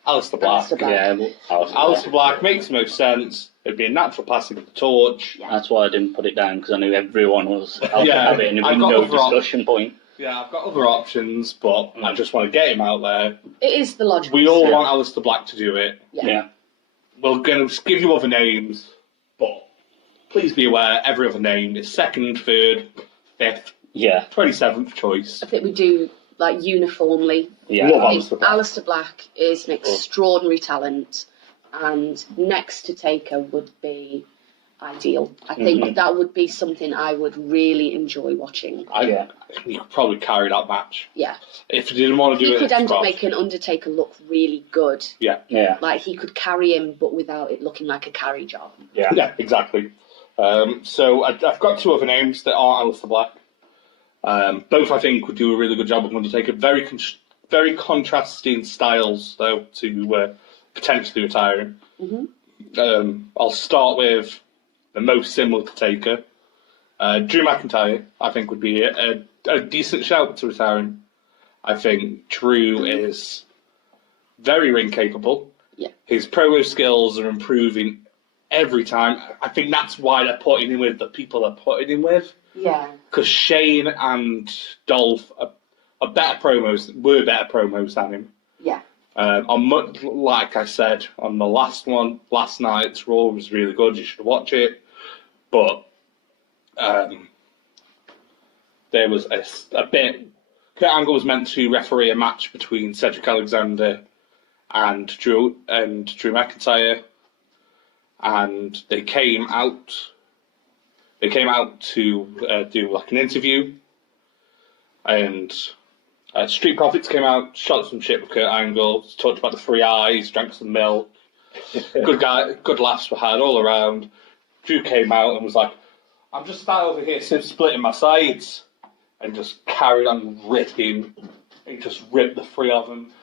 Alistair Black. Alistair Black. Yeah, Alistair Black makes the most sense. It'd be a natural passing of the torch. That's why I didn't put it down, because I knew everyone was out to Yeah, have it and there I've was got no other op- discussion point. Yeah, I've got other options, but I just want to get him out there. It is the logical. We all step. want Alistair Black to do it. Yeah. We're going to give you other names, but please be aware every other name is second, third, fifth, Yeah. 27th choice. I think we do like uniformly. Yeah. Love I Alistair think Black. Alistair Black is an extraordinary talent, and next to Taker would be ideal. I think that would be something I would really enjoy watching. You could probably carry that match. Yeah, If you didn't want to do he it, could end up Cross. making Undertaker look really good. Yeah, Like he could carry him, but without it looking like a carry job. yeah, exactly. So I've got two other names that aren't Alistair Black. Both I think would do a really good job of Undertaker. Very contrasting styles though to potentially retiring. I'll start with the most similar to Taker. Drew McIntyre, I think, would be a decent shout to retiring. I think Drew is very ring capable. Yeah. His promo skills are improving every time. I think that's why they're putting him with the people they're putting him with. Yeah. Because Shane and Dolph were better promos than him. Yeah. Like I said on the last night's Raw was really good. You should watch it. But there was a bit. Kurt Angle was meant to referee a match between Cedric Alexander and Drew McIntyre, and they came out. They came out to do like an interview, and Street Profits came out, shot some shit with Kurt Angle, talked about the 3 eyes, drank some milk. Good laughs were had all around. Drew came out and was like, "I'm just about over here splitting my sides," and just carried on ripping. He just ripped the 3 of them,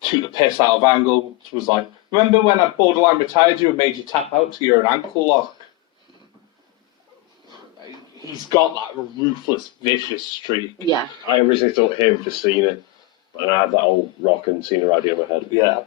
took the piss out of Angle. Was like, "Remember when I borderline retired you and made you tap out to your ankle lock?" He's got that ruthless, vicious streak. Yeah. I originally thought him for Cena, and I had that old Rock and Cena idea in my head. Yeah.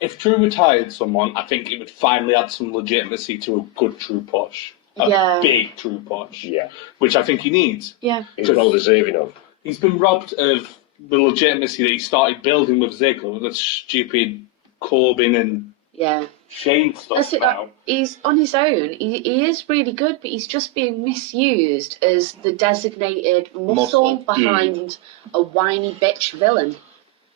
If Drew retired someone, I think it would finally add some legitimacy to a good Drew push. A big Drew push. Yeah. Which I think he needs. Yeah. He's well deserving of. He's been robbed of the legitimacy that he started building with Ziggler, with the stupid Corbin and Shane stuff. That's it. Now. He's on his own. He is really good, but he's just being misused as the designated muscle behind a whiny bitch villain.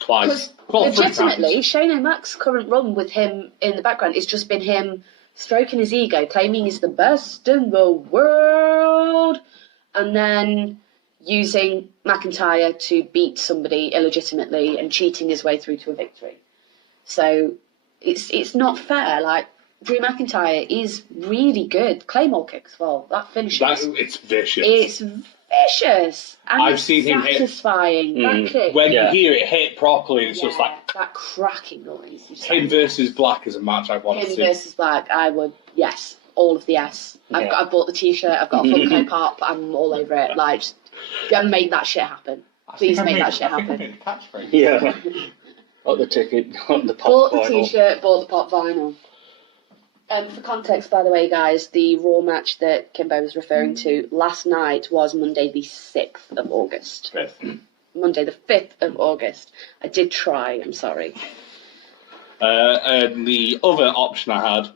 Twice. Because legitimately, Shane O'Mac's current run with him in the background has just been him stroking his ego, claiming he's the best in the world, and then using McIntyre to beat somebody illegitimately and cheating his way through to a victory. So it's not fair. Like, Drew McIntyre is really good. Claymore kicks, well, that finishes. It's vicious. It's vicious. And I've seen him hit. Satisfying. That kick. When you hear it hit properly, it's just like that cracking noise. him versus Black is a match I want to see. Him versus Black, I would, yes, all of the yes. I've bought the T-shirt. I've got a Funko Pop. I'm all over it. Like, just go and make that shit happen. Please make that shit happen. Yeah. Got the ticket, got the pop Bought the vinyl. T-shirt, bought the pop vinyl. For context, by the way, guys, the Raw match that Kimbo was referring to last night was Monday the 6th of August. 5th. Monday the 5th of August. I did try, I'm sorry. And the other option I had,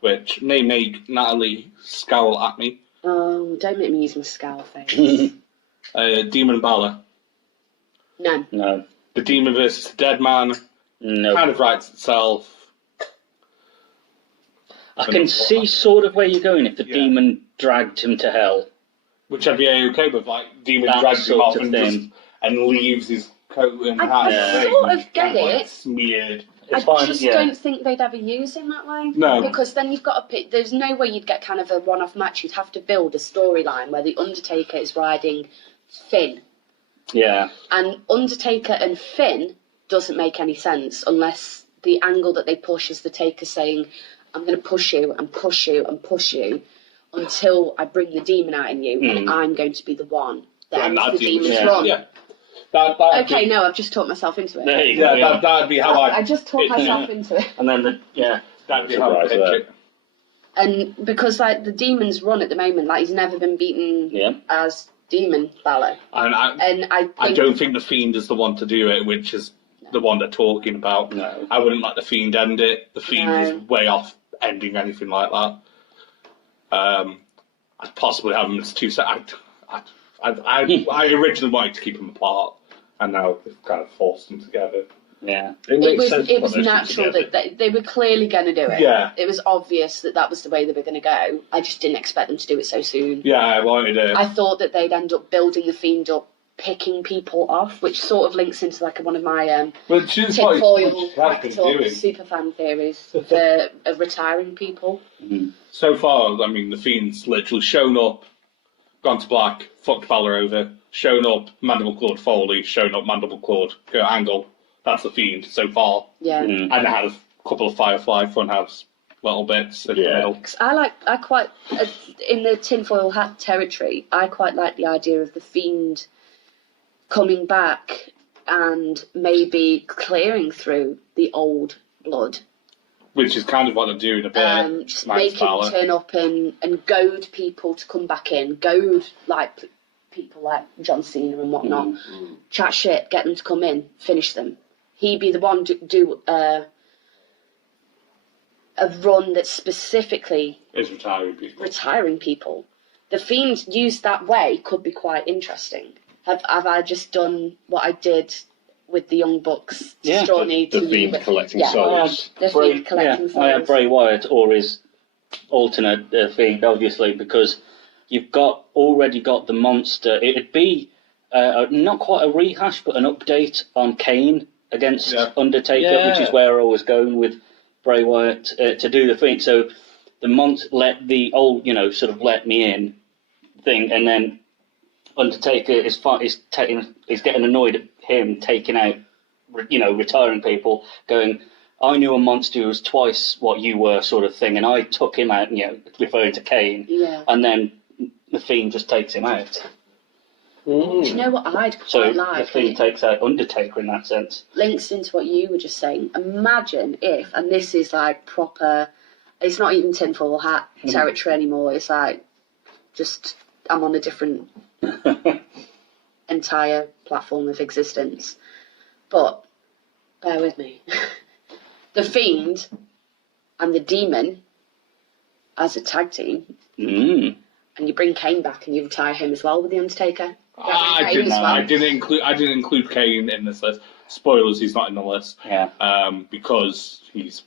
which may make Natalie scowl at me, Oh, don't make me use my scowl face. Demon Balor. No. No. The Demon versus the Dead Man. No. Kind of writes itself. I can see sort of where you're going if the demon dragged him to hell. Which I'd be okay with, like, Demon That drags him sort off of and, thing. and leaves his coat and hat. I sort of get like, it. smeared. It's I fine, just yeah. don't think they'd ever use him that way. No. Because then you've got to pick. There's no way you'd get kind of a one-off match. You'd have to build a storyline where the Undertaker is riding Finn. Yeah. And Undertaker and Finn doesn't make any sense unless the angle that they push is the Taker saying, "I'm going to push you and push you and push you until I bring the demon out in you, and I'm going to be the one that ends the demon's run." Yeah. Okay, no, I've just talked myself into it. There you go. Yeah, that'd be how I just talked myself into it. And then that'd be how I pitch it. And because, like, the demon's run at the moment, like, he's never been beaten as Demon Balor. And I don't think the Fiend is the one to do it, which is the one they're talking about. No. I wouldn't let the Fiend end it. The Fiend is way off ending anything like that. I'd possibly have them as two sets. I originally wanted to keep them apart, and now they've kind of forced them together. Yeah. It was natural that they were clearly going to do it. Yeah. It was obvious that was the way they were going to go. I just didn't expect them to do it so soon. Yeah, I wanted it. I thought that they'd end up building the Fiend up, picking people off, which sort of links into like one of my tinfoil wrapped up superfan theories for retiring people. Mm-hmm. So far, I mean, the Fiend's literally shown up, gone to Black, fucked Balor over, shown up, Mandible Clawed Foley, shown up, Mandible Clawed Kurt Angle. That's the Fiend so far. Yeah. And I had a couple of Firefly Funhouse little bits in the middle. I quite, in the tinfoil hat territory, I quite like the idea of the Fiend coming back and maybe clearing through the old blood. Which is kind of what they're doing a bit. Just make him turn up and goad people to come back in. Goad, like, people like John Cena and whatnot, chat shit, get them to come in, finish them. He'd be the one to do a run that's specifically Is retiring people. The Fiend used that way could be quite interesting. Have I just done what I did with the Young Bucks? Yeah. The Fiend collecting souls. The Fiend collecting souls. I had Bray Wyatt or his alternate Fiend, obviously, because you've already got the monster. It'd be not quite a rehash, but an update on Kane against Undertaker, which is where I was going with Bray Wyatt to do the Fiend. So the let the old, sort of let me in thing, and then Undertaker is getting annoyed at him taking out, retiring people, going, I knew a monster who was twice what you were, sort of thing, and I took him out, referring to Kane, and then the Fiend just takes him out. Do you know what I'd quite like? The Fiend takes out Undertaker in that sense. Links into what you were just saying. Imagine if, and this is like proper, it's not even tinfoil hat territory anymore. It's like, just, I'm on a different entire platform of existence. But, bear with me. The Fiend and the Demon as a tag team. And you bring Kane back and you retire him as well with the Undertaker. I didn't include Kane in this list. Spoilers, he's not in the list. Yeah. Because he's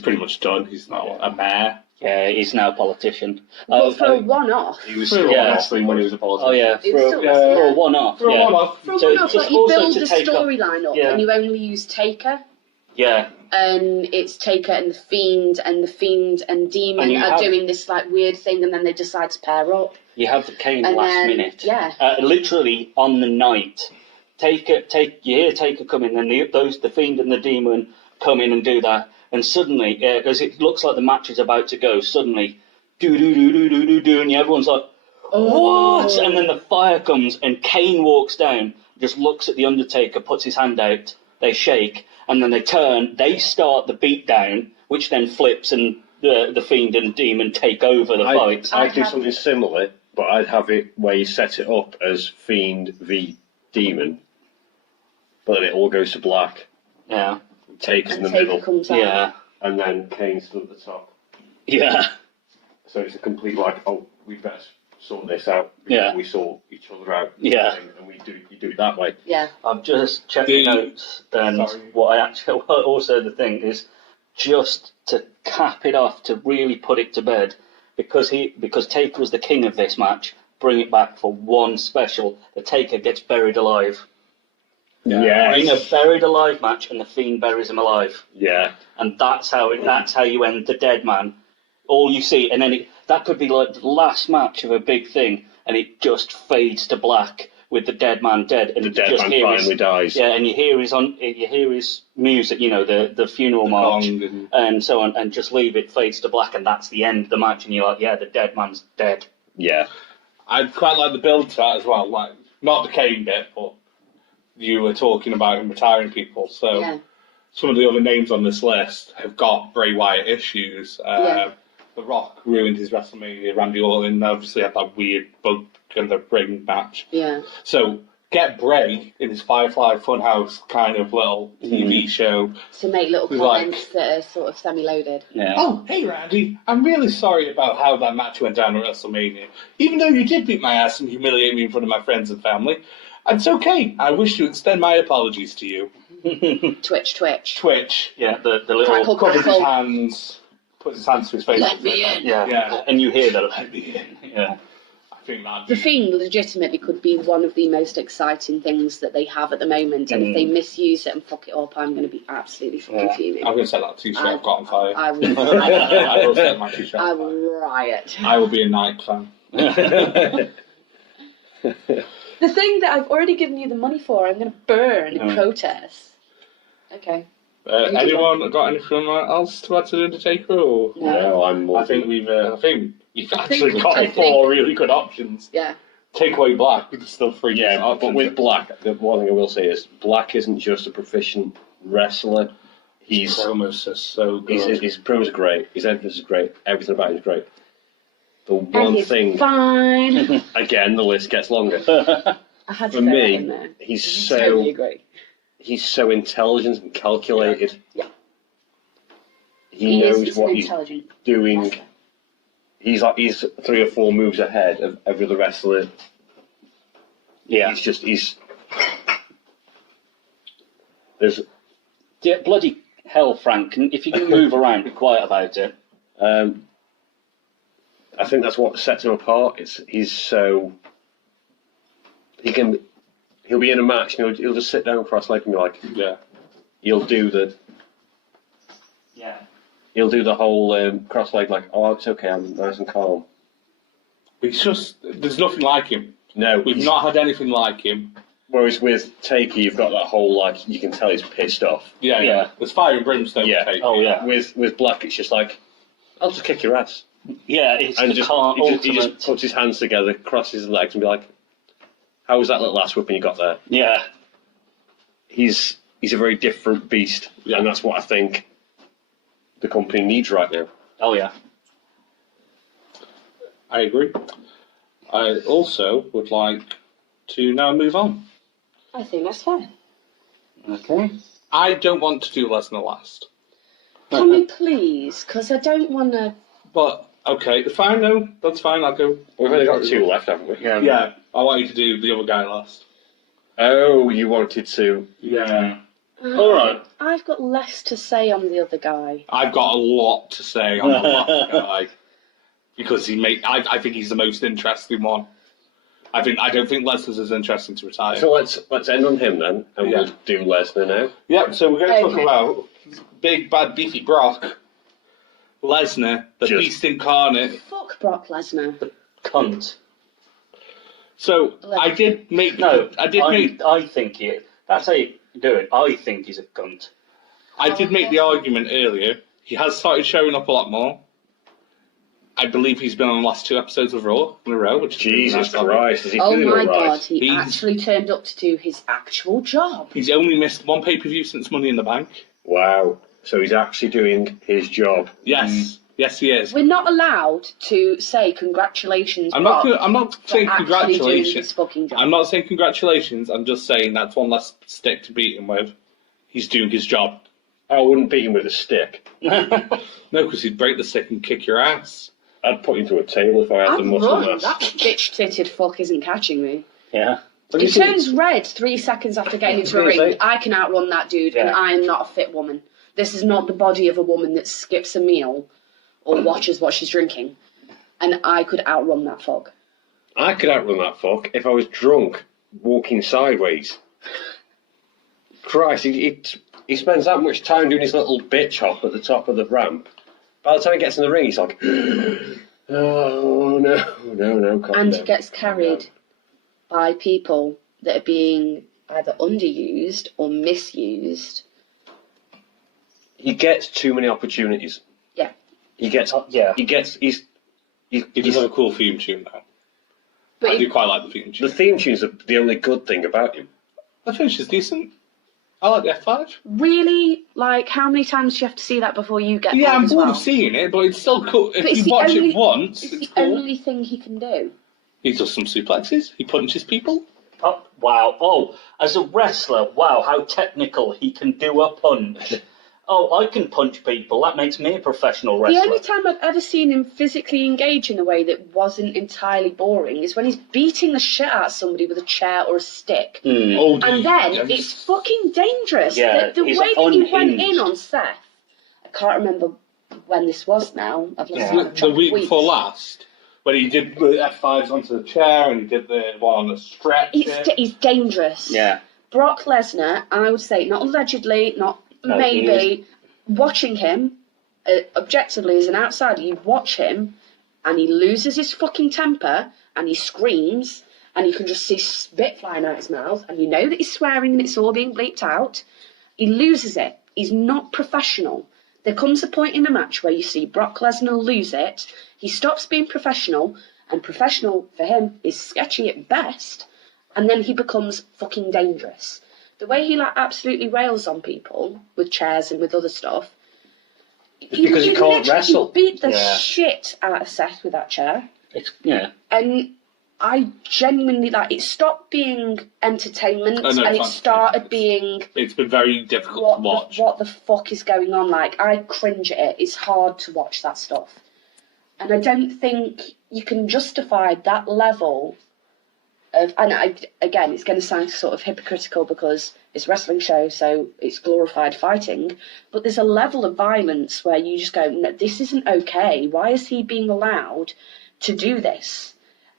pretty much done. He's not a mayor. Yeah, he's now a politician. But for a one-off. He was still wrestling when he was a politician. Oh yeah, for a one-off. For a one-off, like you build the storyline up Yeah. and you only use Taker. Yeah. And it's Taker and the Fiend and Demon are doing this like weird thing, and then they decide to pair up. You have the Kane And last then- minute. yeah. Literally on the night. You hear Taker come in, and the Fiend and the Demon come in and do that, and suddenly, as it looks like the match is about to go, suddenly, do, and everyone's like, what? And then the fire comes, and Kane walks down, just looks at the Undertaker, puts his hand out, they shake, and then they turn, they start the beatdown, which then flips, and the Fiend and Demon take over the fight. I'd do something similar, but I'd have it where you set it up as Fiend v Demon, but then it all goes to black. Yeah. Taker's in the Taker middle, comes out. Yeah. and then Kane's still at the top. Yeah. So it's a complete we better sort this out. Yeah. We sort each other out. Yeah. And you do it that way. Yeah. I've just checked the notes, and also the thing is, just to cap it off, to really put it to bed, because Taker was the king of this match, bring it back for one special, the Taker gets buried alive. Yeah. In a buried alive match, and the Fiend buries him alive. Yeah. And that's how you end the dead man. All you see, and then that could be like the last match of a big thing, and it just fades to black with the dead man dead, and The you dead just man hear finally dies. Yeah, and you hear his music, the funeral march, and so on, and just leave it, fades to black, and that's the end of the match, and you're like, yeah, the dead man's dead. Yeah. I'd quite like the build to that as well, like not the Kane bit, but you were talking about him retiring people, so Yeah. some of the other names on this list have got Bray Wyatt issues. The Rock ruined his WrestleMania. Randy Orton obviously had that weird bug in the ring match. Yeah. So get Bray in his Firefly Funhouse kind of little TV show. To make little Who's comments that are sort of semi-loaded. Yeah. Oh, hey Randy, I'm really sorry about how that match went down at WrestleMania. Even though you did beat my ass and humiliate me in front of my friends and family, it's okay. I wish to extend my apologies to you. Twitch. Yeah, the little Crackle, Covers his crackle. hands, puts his hands to his face. Let me in. Yeah. And you hear that. Let me in. Yeah. I think that'd The be... Fiend legitimately could be one of the most exciting things that they have at the moment, and if they misuse it and fuck it up, I'm going to be absolutely fucking fuming. I'm going to set that t-shirt I've got on fire. I will I will set my t-shirt I on fire. will riot. I will be a Nike fan. The thing that I've already given you the money for, I'm going to burn in protest. Okay. Anyone got anything else to add to the Undertaker? Or? No, I'm more. I think you've actually I got think- four really good options. Yeah. Take away Black, but there's still three. Yeah, options. but with Black, the one thing I will say is Black isn't just a proficient wrestler. His promos are so good. His promos are great. His entrance is great. Everything about him is great. the one he's thing, fine. again, the list gets longer. I had to For throw me, that in there. he's Totally agree. he's so intelligent and calculated. Yeah. He knows is what an he's intelligent doing. wrestler. He's 3 or 4 moves ahead of every other wrestler. Yeah. There's Yeah, bloody hell, Frank. If you can move around, be quiet about it. I think that's what sets him apart. He's so he'll be in a match and he'll just sit down cross-legged and be like, Yeah. he'll do the whole cross-leg like, oh, it's okay, I'm nice and calm. He's just, there's nothing like him. No, We've not had anything like him. Whereas with Taker, you've got that whole like, you can tell he's pissed off. Yeah. There's fire and brimstone. Yeah. Taker. Oh, yeah. With Black, it's just like, I'll just kick your ass. Yeah, it's And the he just ultimate. puts his hands together, crosses his legs, and be like, "How was that little ass whipping you got there?" Yeah. He's a very different beast, and that's what I think the company needs right now. Oh, yeah. I agree. I also would like to now move on. I think that's fair. Okay. I don't want to do Lesnar last. Can we please? Because I don't want to. But, okay, fine, no, that's fine, I'll go. We've only got 2 left, haven't we? Yeah, I want you to do the other guy last. Oh, you wanted to. Yeah. All right. I've got less to say on the other guy. I've got a lot to say on the last guy. Because I think he's the most interesting one. I don't think Lesnar's as interesting to retire. So let's end on him then, and we'll do Lesnar now. Yep, so we're going to Okay. talk about big, bad, beefy Brock, Lesnar, the Just- beast incarnate. Fuck Brock Lesnar. Cunt. So I did make I think that's how you do it. I think he's a cunt. I did make the argument earlier. He has started showing up a lot more. I believe he's been on the last 2 episodes of Raw in a row, which is really Jesus nice. Christ, is he Oh feeling my all right? god, he He's- actually turned up to do his actual job. He's only missed 1 pay-per-view since Money in the Bank. Wow. So he's actually doing his job. Yes, yes, he is. We're not allowed to say congratulations. I'm Brock, not for saying actually doing congratulations. his fucking job. I'm not saying congratulations. I'm just saying that's one less stick to beat him with. He's doing his job. I wouldn't beat him with a stick. No, because he'd break the stick and kick your ass. I'd put him to a table if I had the I'd muscle run. mass. That bitch-titted fuck isn't catching me. Yeah. He turns red 3 seconds after getting into a I was gonna ring. say- I can outrun that dude, and Yeah. I am not a fit woman. This is not the body of a woman that skips a meal or watches what she's drinking. And I could outrun that fuck. I could outrun that fuck if I was drunk, walking sideways. Christ, he spends that much time doing his little bitch hop at the top of the ramp. By the time he gets in the ring, he's like, oh, no, calm And down. he gets carried by people that are being either underused or misused. He gets too many opportunities. Yeah. He gets, yeah. he does have a cool theme tune though. But I if- do quite like the theme tune. the theme tune's the only good thing about him. The finish is decent. I like the F5. really, like, how many times do you have to see that before you get Yeah, bored I'm as bored well? of seeing it, but it's still cool. If But it's you the watch only- it once, It's it's the cool. only thing he can do. He does some suplexes. He punches people. Oh, wow. Oh, as a wrestler, wow, how technical. He can do a punch. Oh, I can punch people. That makes me a professional The wrestler. only time I've ever seen him physically engage in a way that wasn't entirely boring is when he's beating the shit out of somebody with a chair or a stick. Oh, And then it's fucking dangerous. Yeah, The he's way that he went unhinged. in on Seth, I can't remember when this was now. I've lost Yeah. track the week of weeks. before last, when he did the F5s onto the chair and he did the one on the stretch. He's dangerous. Yeah. Brock Lesnar, I would say, not allegedly, not No, he maybe, watching him, objectively as an outsider, you watch him and he loses his fucking temper and he screams and you can just see spit flying out his mouth and you know that he's swearing and it's all being bleeped out. He loses it. He's not professional. There comes a point in a match where you see Brock Lesnar lose it. He stops being professional, and professional for him is sketchy at best, and then he becomes fucking dangerous. The way he like absolutely rails on people with chairs and with other stuff, Because he can't wrestle. Beat the Yeah. shit out of Seth with that chair. Yeah. And I genuinely it stopped being entertainment Oh, no, and it it's started being It's been very difficult to watch. what the fuck is going on. Like, I cringe at it. It's hard to watch that stuff. And I don't think you can justify that level of, again, it's going to sound sort of hypocritical because it's a wrestling show, so it's glorified fighting, but there's a level of violence where you just go, no, this isn't okay. Why is he being allowed to do this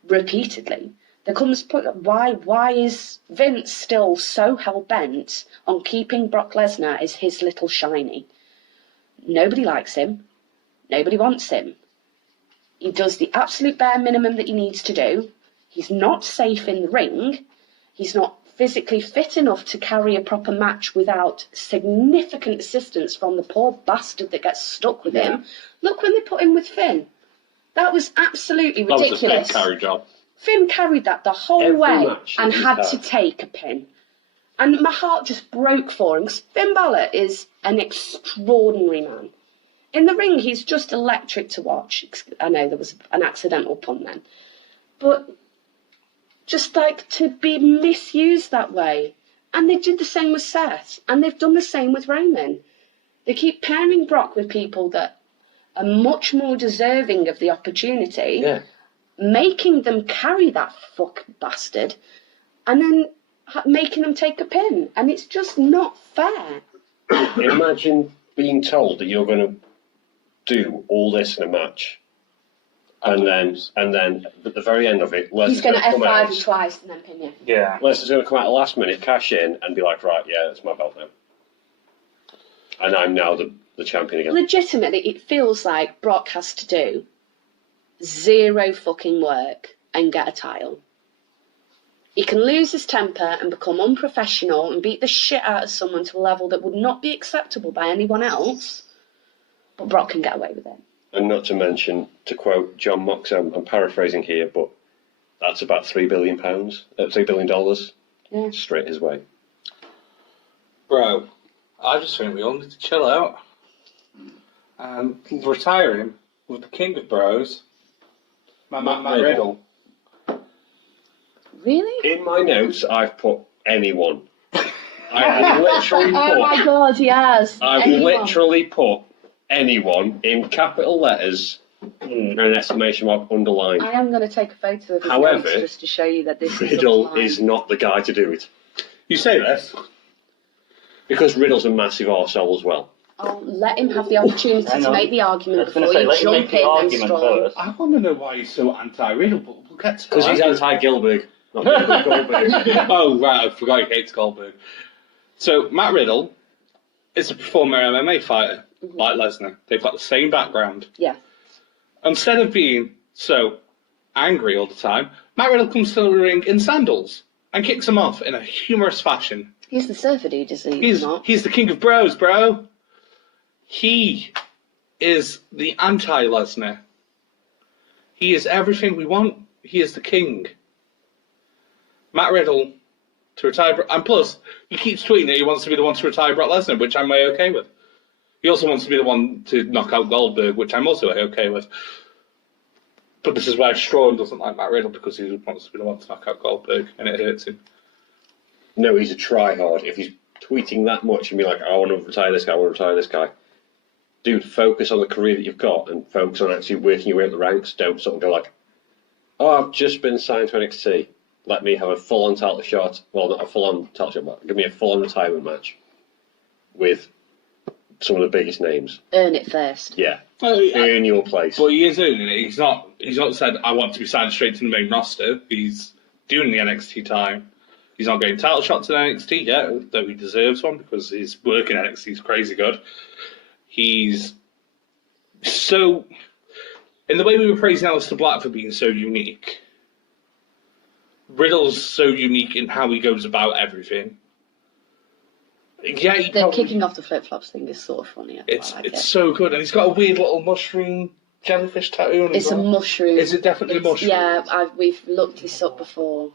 repeatedly? There comes a point, why is Vince still so hell-bent on keeping Brock Lesnar as his little shiny? Nobody likes him. Nobody wants him. He does the absolute bare minimum that he needs to do. He's not safe in the ring. He's not physically fit enough to carry a proper match without significant assistance from the poor bastard that gets stuck with him. Look when they put him with Finn. That was absolutely ridiculous. That was a big carry job. Finn carried that the whole Every way match and he's had had. to take a pin. And my heart just broke for him because Finn Balor is an extraordinary man. In the ring, he's just electric to watch. I know there was an accidental pun then. But just to be misused that way. And they did the same with Seth. And they've done the same with Roman. They keep pairing Brock with people that are much more deserving of the opportunity. Yeah. Making them carry that fuck bastard. And then making them take a pin. And it's just not fair. Imagine being told that you're going to do all this in a match, and then at the very end of it, He's Lesnar's going going to to come out. F5 you twice and then pin you. Yeah. Lesnar's going to come out last minute, cash in, and be like, right, yeah, that's my belt now, and I'm now the champion again. Legitimately, it feels like Brock has to do zero fucking work and get a title. He can lose his temper and become unprofessional and beat the shit out of someone to a level that would not be acceptable by anyone else, but Brock can get away with it. And not to mention, to quote John Mox, I'm paraphrasing here, but that's about £3 billion, $3 billion Yeah. straight his way. Bro, I just think we all need to chill out and retire him with the king of bros, Matt Riddle. Really? In my notes, I've put anyone. I've literally Oh my put. god, he has. I've Anyone. literally put anyone in capital letters and an exclamation mark underlined. I am going to take a photo of his However, notes just to show you that this Riddle underlined. is not the guy to do it. You say this? Because Riddle's a massive arsehole as well. I'll let him have the opportunity Hang to on. make the I argument was going before to say, you let him jump make the in and argument storm. first. I want to know why he's so anti-Riddle, but we'll get to Because that. he's anti-Gilbert. Not Goldberg. Oh, right, I forgot he hates Goldberg. So, Matt Riddle is a former MMA fighter, like Lesnar. They've got the same background. Yeah. Instead of being so angry all the time, Matt Riddle comes to the ring in sandals and kicks him off in a humorous fashion. He's the surfer dude, is he? Not? He's the king of bros, bro. He is the anti-Lesnar. He is everything we want. He is the king. Matt Riddle to retire, and plus he keeps tweeting that he wants to be the one to retire Brock Lesnar, which I'm okay with. He also wants to be the one to knock out Goldberg, which I'm also okay with. But this is where Strowman doesn't like Matt Riddle because he wants to be the one to knock out Goldberg, and it hurts him. No, he's a tryhard. If he's tweeting that much and be like, I want to retire this guy, I want to retire this guy. Dude, focus on the career that you've got and focus on actually working your way up the ranks. Don't sort of go like, oh, I've just been signed to NXT. Let me have a full-on title shot. Well, not a full-on title shot, but give me a full-on retirement match with some of the biggest names. Earn it first. Yeah. Well, Earn your place. But he is earning it. He's not said, I want to be signed straight to the main roster. He's doing the NXT time. He's not getting title shots in NXT yet, though he deserves one because his work in NXT is crazy good. He's so... In the way we were praising Aleister Black for being so unique, Riddle's so unique in how he goes about everything. Yeah, he The probably- kicking off the flip-flops thing is sort of funny. I It's quite like it. so good, and he's got a weird little mushroom jellyfish tattoo on his It's a arm. mushroom. Is it definitely a mushroom? Yeah, we've looked this up before.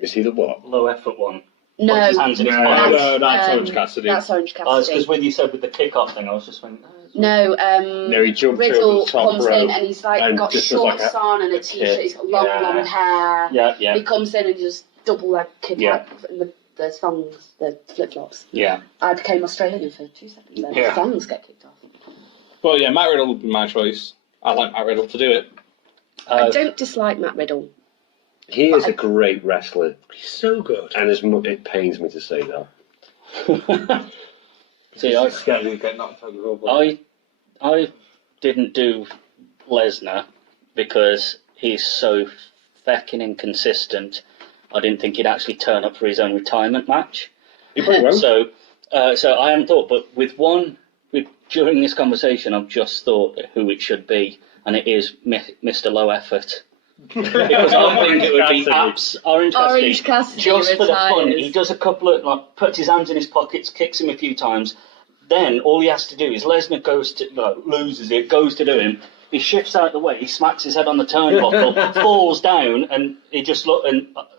Is he the what? Low effort one. No, Puts his hands in his No, pockets. no, that's Orange Cassidy. That's Orange Oh, it's Cassidy. because when you said with the kick-off thing, I was just thinking... No, No, he jumped Riddle over the top comes rope in and he's like and got just does like shorts a on and a t-shirt. He's got long Yeah. blonde hair. Yeah, yeah. He comes in and just double leg kick Yeah. out the thongs, the flip-flops. Yeah. I became Australian for 2 seconds then. Yeah. The thongs get kicked off. Well, yeah, Matt Riddle would be my choice. I like Matt Riddle to do it. I don't dislike Matt Riddle. He is a great wrestler, He's so good. and it pains me to say that. See, I, scared he'd get knocked out of the ropes. I didn't do Lesnar because he's so feckin' inconsistent. I didn't think he'd actually turn up for his own retirement match. He probably won't. So I hadn't thought, but during this conversation, I've just thought who it should be, and it is Mr. Low Effort. Because I think it would be Orange Cassidy. Just for the fun, he does a couple of, like, puts his hands in his pockets, kicks him a few times. Then all he has to do is Lesnar loses it, goes to do him. He shifts out the way, he smacks his head on the turnbuckle, falls down, and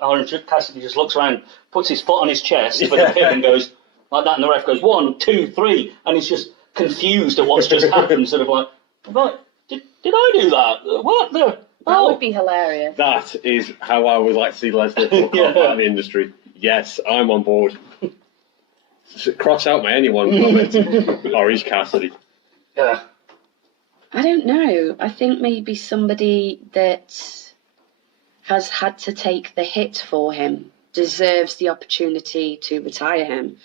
Orange Cassidy just looks around, puts his foot on his chest for the pin and goes like that, and the ref goes 1, 2, 3, and he's just confused at what's just happened, sort of like, did I do that? What the? That would be hilarious. That is how I would like to see Lesnar talk about in the industry. Yes, I'm on board. Cross out my anyone comment. Orange Cassidy. Yeah. I don't know. I think maybe somebody that has had to take the hit for him deserves the opportunity to retire him.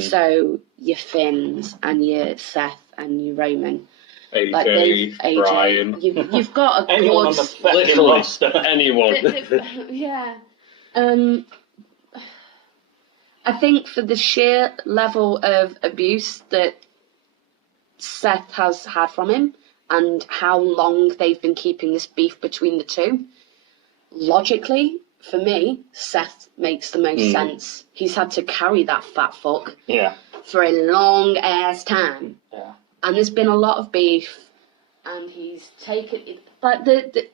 So your Finns and your Seth and your Roman. AJ, Brian. You've got a Anyone on the fucking roster. Anyone. Yeah. I think for the sheer level of abuse that Seth has had from him and how long they've been keeping this beef between the two, logically, for me, Seth makes the most sense. He's had to carry that fat fuck for a long ass time. Yeah. And there's been a lot of beef, and he's taken it. But it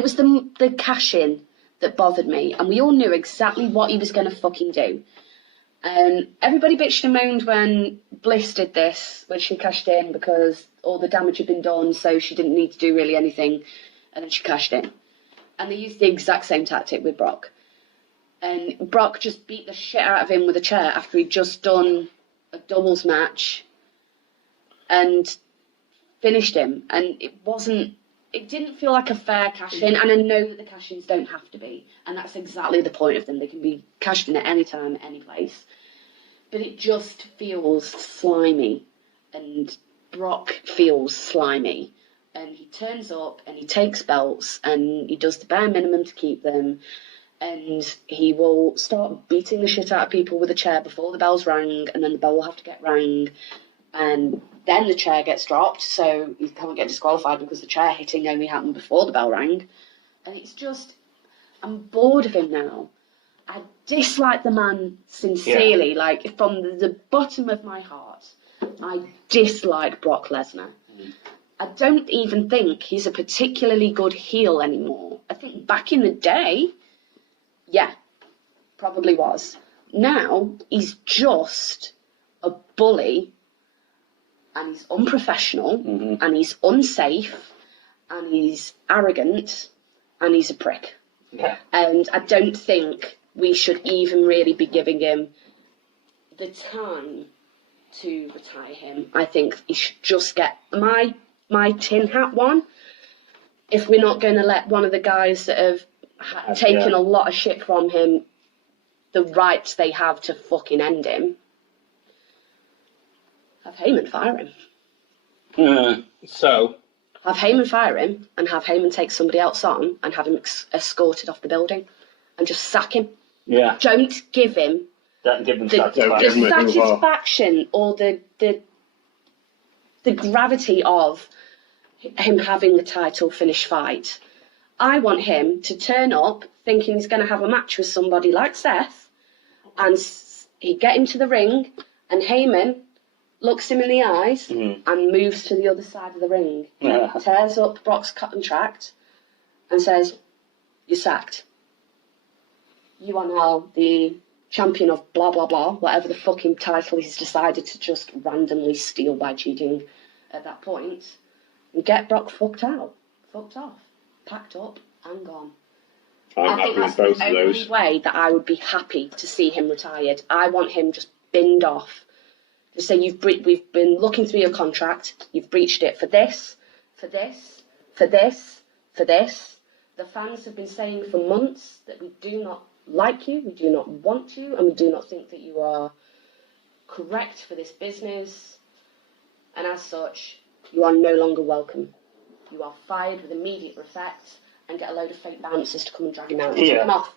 was the cash in that bothered me, and we all knew exactly what he was going to fucking do. Everybody bitched and moaned when Bliss did this, when she cashed in, because all the damage had been done, so she didn't need to do really anything, and then she cashed in. And they used the exact same tactic with Brock. And Brock just beat the shit out of him with a chair after he'd just done a doubles match and finished him. And it didn't feel like a fair cash-in, and I know that the cash-ins don't have to be, and that's exactly the point of them. They can be cashed in at any time, any place. But it just feels slimy, and Brock feels slimy. And he turns up, and he takes belts, and he does the bare minimum to keep them, and he will start beating the shit out of people with a chair before the bell's rang, and then the bell will have to get rang, and then the chair gets dropped, so he can't get disqualified because the chair hitting only happened before the bell rang. And it's just, I'm bored of him now. I dislike the man sincerely, like from the bottom of my heart. I dislike Brock Lesnar. I don't even think he's a particularly good heel anymore. I think back in the day, yeah, probably was. Now, he's just a bully, and he's unprofessional, and he's unsafe, and he's arrogant, and he's a prick. Yeah. And I don't think we should even really be giving him the time to retire him. I think he should just get my tin hat one. If we're not going to let one of the guys that have taken a lot of shit from him the rights they have to fucking end him, have Heyman fire him. So, Have Heyman fire him and have Heyman take somebody else on and have him escorted off the building and just sack him. Yeah. Don't give him Don't give them the satisfaction. satisfaction or the gravity of him having the title finish fight. I want him to turn up thinking he's going to have a match with somebody like Seth, and he get into the ring, and Heyman looks him in the eyes and moves to the other side of the ring, tears up Brock's contract, and says, "You're sacked. You are now the champion of blah blah blah, whatever the fucking title he's decided to just randomly steal by cheating at that point, and get Brock fucked off, packed up and gone. I'm I think happy that's with both the of only those. way that I would be happy to see him retired. I want him just binned off. Just say we've been looking through your contract, you've breached it for this, for this, for this, for this. The fans have been saying for months that we do not like you, we do not want you, and we do not think that you are correct for this business. And as such, you are no longer welcome. You are fired with immediate effect, and get a load of fake bouncers to come and drag him out and take him off.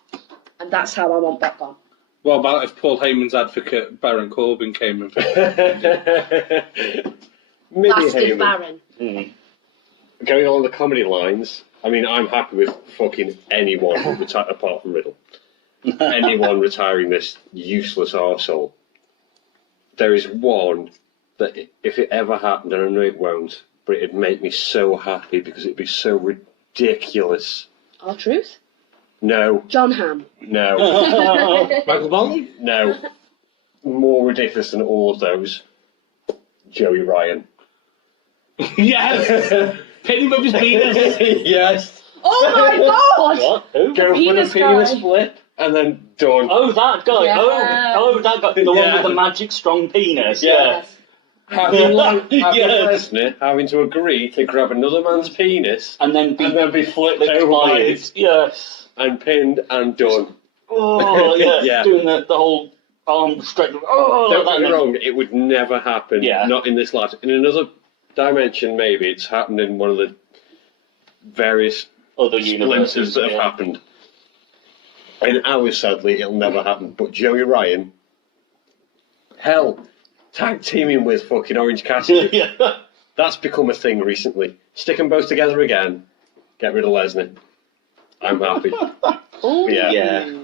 And that's how I want Brock gone. What about if Paul Heyman's advocate Baron Corbin came in? Mini Bastard Heyman. Baron. Going on the comedy lines, I mean, I'm happy with fucking anyone apart from Riddle. Anyone retiring this useless arsehole. There is one that, if it ever happened, and I know it won't, but it'd make me so happy because it'd be so ridiculous. R-Truth? No, John Hamm. no, Michael Bolton? no. More ridiculous than all of those. Joey Ryan. Yes! Pin him with his penis. Yes. Oh my god! What? Who? Go for the penis penis guy. flip and then done. Oh, that guy. Yeah. Oh, that guy. The one Yeah. with the magic strong penis. Yeah. Having Yes. Lesnar having to agree to grab another man's penis And then be flipped licked over by by it. Yes. and pinned and done. Oh, yeah. Yeah. Doing the whole arm straight. Oh, Don't like get me that. wrong, it would never happen. Yeah. Not in this life. In another dimension, maybe it's happened in one of the various Other splinters universes that have yeah. happened. In ours, sadly, it'll never happen. But Joey Ryan, hell, tag teaming with fucking Orange Cassidy. Yeah. That's become a thing recently. Stick them both together again. Get rid of Lesnar. I'm happy. Ooh. Yeah. Yeah.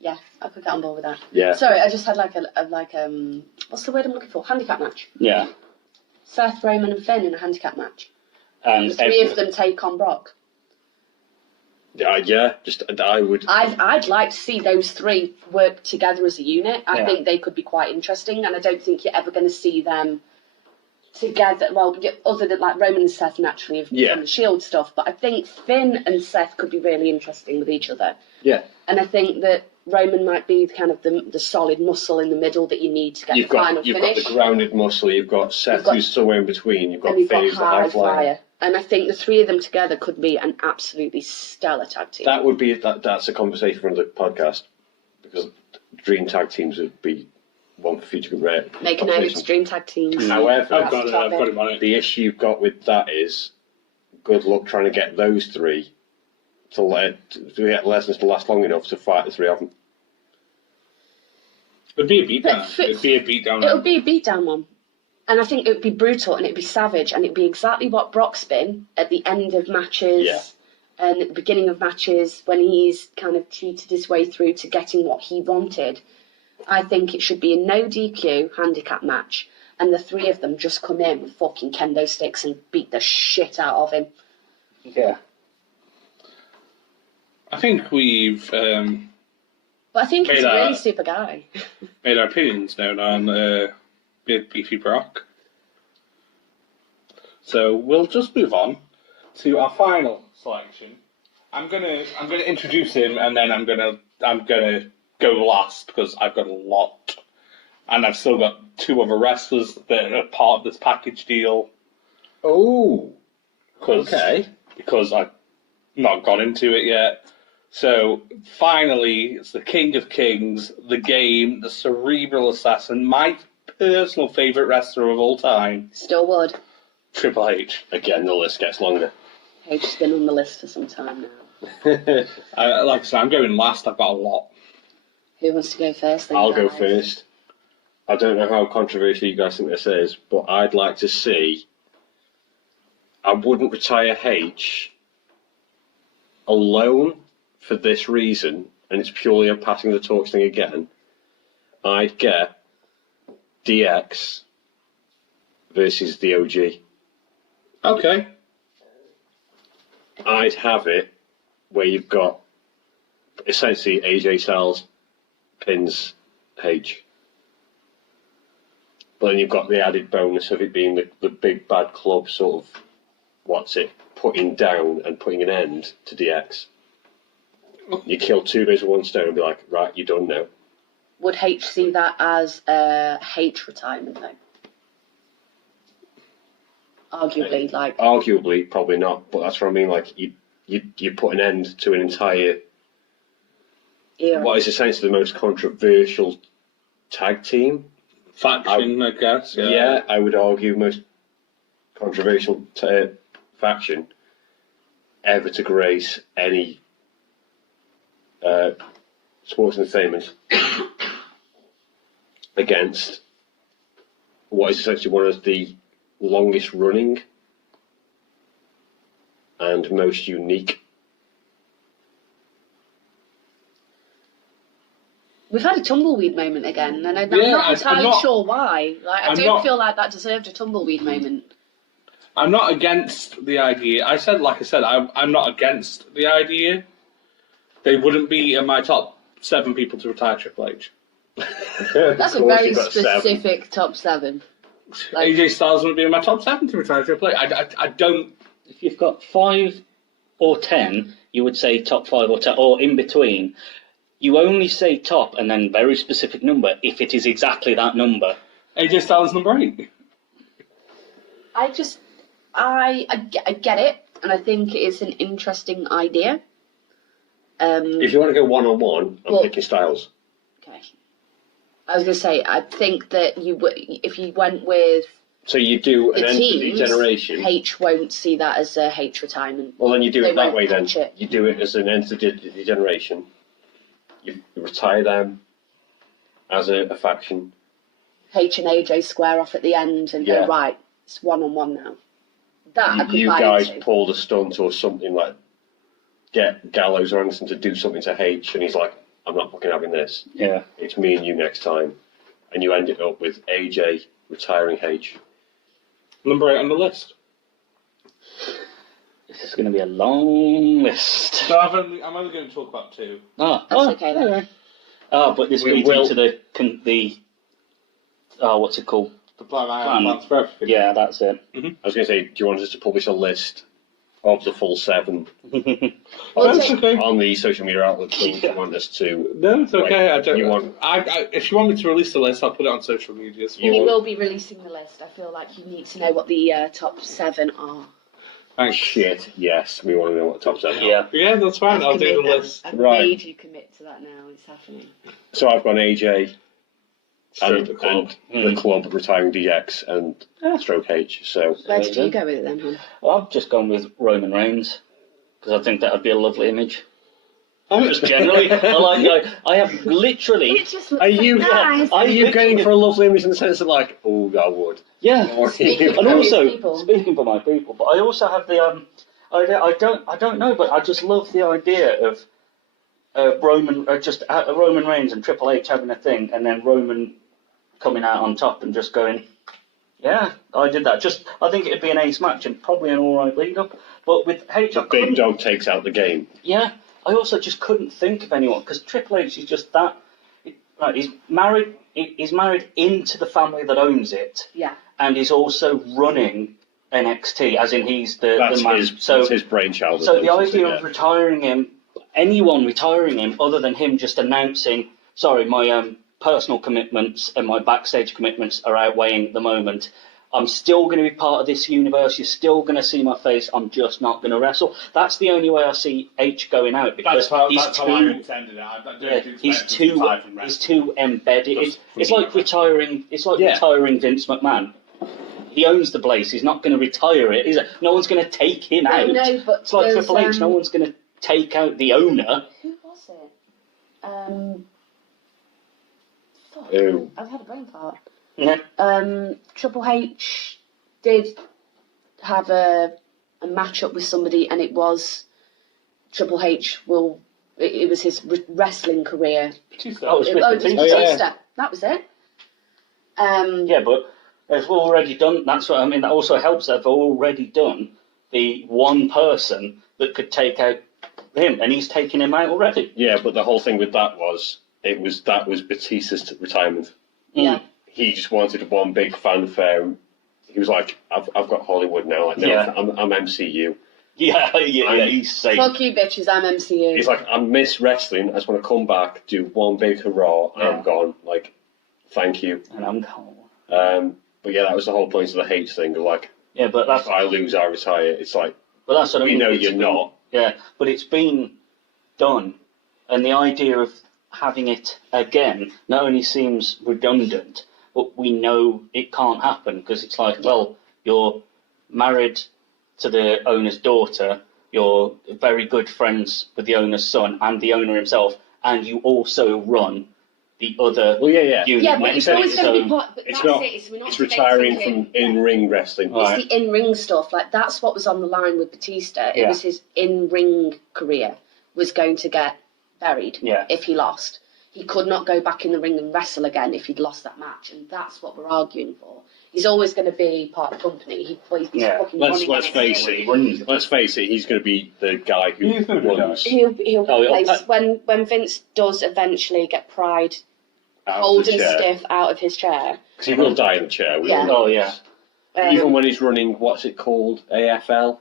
Yeah, I could get on board with that. Yeah. Sorry, I just had what's the word I'm looking for? Handicap match. Yeah. Seth, Roman, and Finn in a handicap match. And The three of them take on Brock. Yeah, just I would. I'd like to see those three work together as a unit. I Yeah. think they could be quite interesting, and I don't think you're ever going to see them together. Well, other than like Roman and Seth naturally have Yeah. done the Shield stuff, but I think Finn and Seth could be really interesting with each other. Yeah. And I think that Roman might be kind of the solid muscle in the middle that you need to get You've the final got finish. the grounded muscle. You've got Seth, You've got- who's somewhere in between. You've got and you've got Finn, who's the high flyer. And I think the three of them together could be an absolutely stellar tag team. That would be that's a conversation for another podcast because dream tag teams would be one for future rare. Make a note, dream tag teams. However, I've got him on it. the issue you've got with that is good luck trying to get those three to get Lesnar to last long enough to fight the three of them. It'd be a beatdown. But- It'd be a beatdown. It would be a beatdown one. And I think it would be brutal and it would be savage and it would be exactly what Brock's been at the end of matches Yeah. and at the beginning of matches when he's kind of cheated his way through to getting what he wanted. I think it should be a no DQ handicap match and the three of them just come in with fucking kendo sticks and beat the shit out of him. Yeah. I think we've But I think he's Made a a- really super guy. made our opinions known on Big Beefy Brock. So we'll just move on to our final selection. I'm gonna introduce him and then I'm gonna go last because I've got a lot. And I've still got two other wrestlers that are part of this package deal. Oh, Because I've not got into it yet. So finally, it's the King of Kings, the Game, the Cerebral Assassin, my personal favourite wrestler of all time, Still would. Triple H. again, the list gets longer. H has been on the list for some time now. Like I said, I'm going last. I've got a lot. Who wants to go first? Then, I'll go guys? first. I don't know how controversial you guys think this is, but I'd like to see. I wouldn't retire H alone for this reason, and it's purely a passing the torch thing again. I'd get DX versus the OG. Okay. I'd have it where you've got essentially AJ Styles pins H. But then you've got the added bonus of it being the big bad club sort of, putting down and putting an end to DX. You kill 2 birds with one stone and be like, right, you're done now. Would H see that as a H retirement though? Arguably, like. Arguably, probably not. But that's what I mean. Like you put an end to an entire Era. what is essentially the most controversial tag team Faction, I guess. Yeah, I would argue most controversial faction ever to grace any sports entertainment against what is essentially one of the longest running and most unique. We've had a tumbleweed moment again, and I'm not entirely sure why. Like, I don't feel like that deserved a tumbleweed moment. I'm not against the idea. I'm not against the idea. They wouldn't be in my top 7 people to retire Triple H. That's a very specific top 7. Like, AJ Styles wouldn't be in my top 7 to retire Triple H. I don't. If you've got 5 or 10, you would say top 5 or 10, or in between. You only say top and then very specific number if it is exactly that number. AJ Styles number 8. I get it, and I think it's an interesting idea. If you want to go one-on-one, I'm picking Styles. Okay. I was going to say, I think that if you went with so you do an the entity teams, generation. H won't see that as a H retirement. Well, then you do it that way. Then it. You do it as an entity generation. You retire them as a faction. H and AJ square off at the end and go, right, it's one-on-one now. That I could you buy guys into. pull the stunt or something, like get Gallows or Anderson to do something to H, and he's like, I'm not fucking having this. Yeah. It's me and you next time. And you end it up with AJ retiring H. Number 8 on the list. This is going to be a long list. So I'm only going to talk about 2. That's okay then. But this leads into the what's it called? The plan for everything. Yeah, that's it. I was going to say, do you want us to publish a list of the full 7 That's okay. on the social media outlets? Do you want us to? No, it's okay. Like, I don't. you want? If you want me to release the list, I'll put it on social media. We will be releasing the list. I feel like you need to know what the top 7 are. Thanks. Shit, yes, we want to know what the top 7 Yeah. are. Yeah, that's fine. I'll do the list. I've Right. made you commit to that now. It's happening. So I've gone AJ and the club. the club retiring DX and stroke H. So Where did you go with it then, hon? Well, I've just gone with Roman Reigns because I think that would be a lovely image. Just generally, I have literally. It just looks are you nice. are you going for a lovely image in the sense of like, oh, I would? Yeah, Speaking and for also his people. speaking for my people, but I also have the I don't know, but I just love the idea of Roman Reigns and Triple H having a thing, and then Roman coming out on top and just going, yeah, I did that. I think it'd be an ace match and probably an all right lead up. But with H, The big dog takes out the game. yeah, I also just couldn't think of anyone because Triple H is just that. Right, he's married. He's married into the family that owns it. Yeah. And he's also running NXT, as in he's the man. That's his brainchild. So the idea of retiring him, anyone retiring him, other than him just announcing, sorry, my personal commitments and my backstage commitments are outweighing the moment. I'm still going to be part of this universe. You're still going to see my face. I'm just not going to wrestle. That's the only way I see H going out because That's how I too. intended it. I don't expect He's him to retire from he's wrestling. too embedded. Just It's like retiring. It's like retiring Vince McMahon. He owns the place. He's not going to retire it. No one's going to take him out. No, but it's like there's, Triple H. No one's going to take out the owner. Who was it? Fuck. Who? I've had a brain fart. Yeah. Triple H did have a match-up with somebody, and it was Triple H it was his wrestling career. That was It was Batista. Batista. That was it. Yeah, but they've already done. That's what I mean. That also helps. They've already done the one person that could take out him, and he's taken him out already. Yeah, but the whole thing with that was that was Batista's retirement. Yeah. He just wanted one big fanfare. He was like, I've got Hollywood now. Like, no, Yeah. I'm MCU. Yeah, he's safe. Fuck you, bitches. I'm MCU. He's like, I miss wrestling. I just want to come back, do one big hurrah, and I'm gone. Like, thank you. And I'm gone. But yeah, that was the whole point of the H thing. Of like, Yeah, but if I lose, I retire. It's like, But that's what I we mean. know It's you're been- not. Yeah, but it's been done, and the idea of having it again not only seems redundant, but we know it can't happen because it's like, well, you're married to the owner's daughter, you're very good friends with the owner's son and the owner himself, and you also run the other Well, yeah. unit Yeah, but next it's to always it, going to so- be part. But It's that's not. it. We're not It's retiring debating from him. in-ring wrestling. Right. It's the in-ring stuff. Like that's what was on the line with Batista. It Yeah. was his in-ring career was going to get buried Yeah. if he lost. He could not go back in the ring and wrestle again if he'd lost that match, and that's what we're arguing for. He's always going to be part of the company. He's Yeah. fucking Let's running face NXT. it. Let's face it. He's going to be the guy who He's gonna be the runs He'll Oh, replace when Vince does eventually get pried out of the holding chair. stiff out of his chair. 'Cause he will die in the chair. We Yeah. all know Oh, this. yeah. Even when he's running, what's it called? AFL.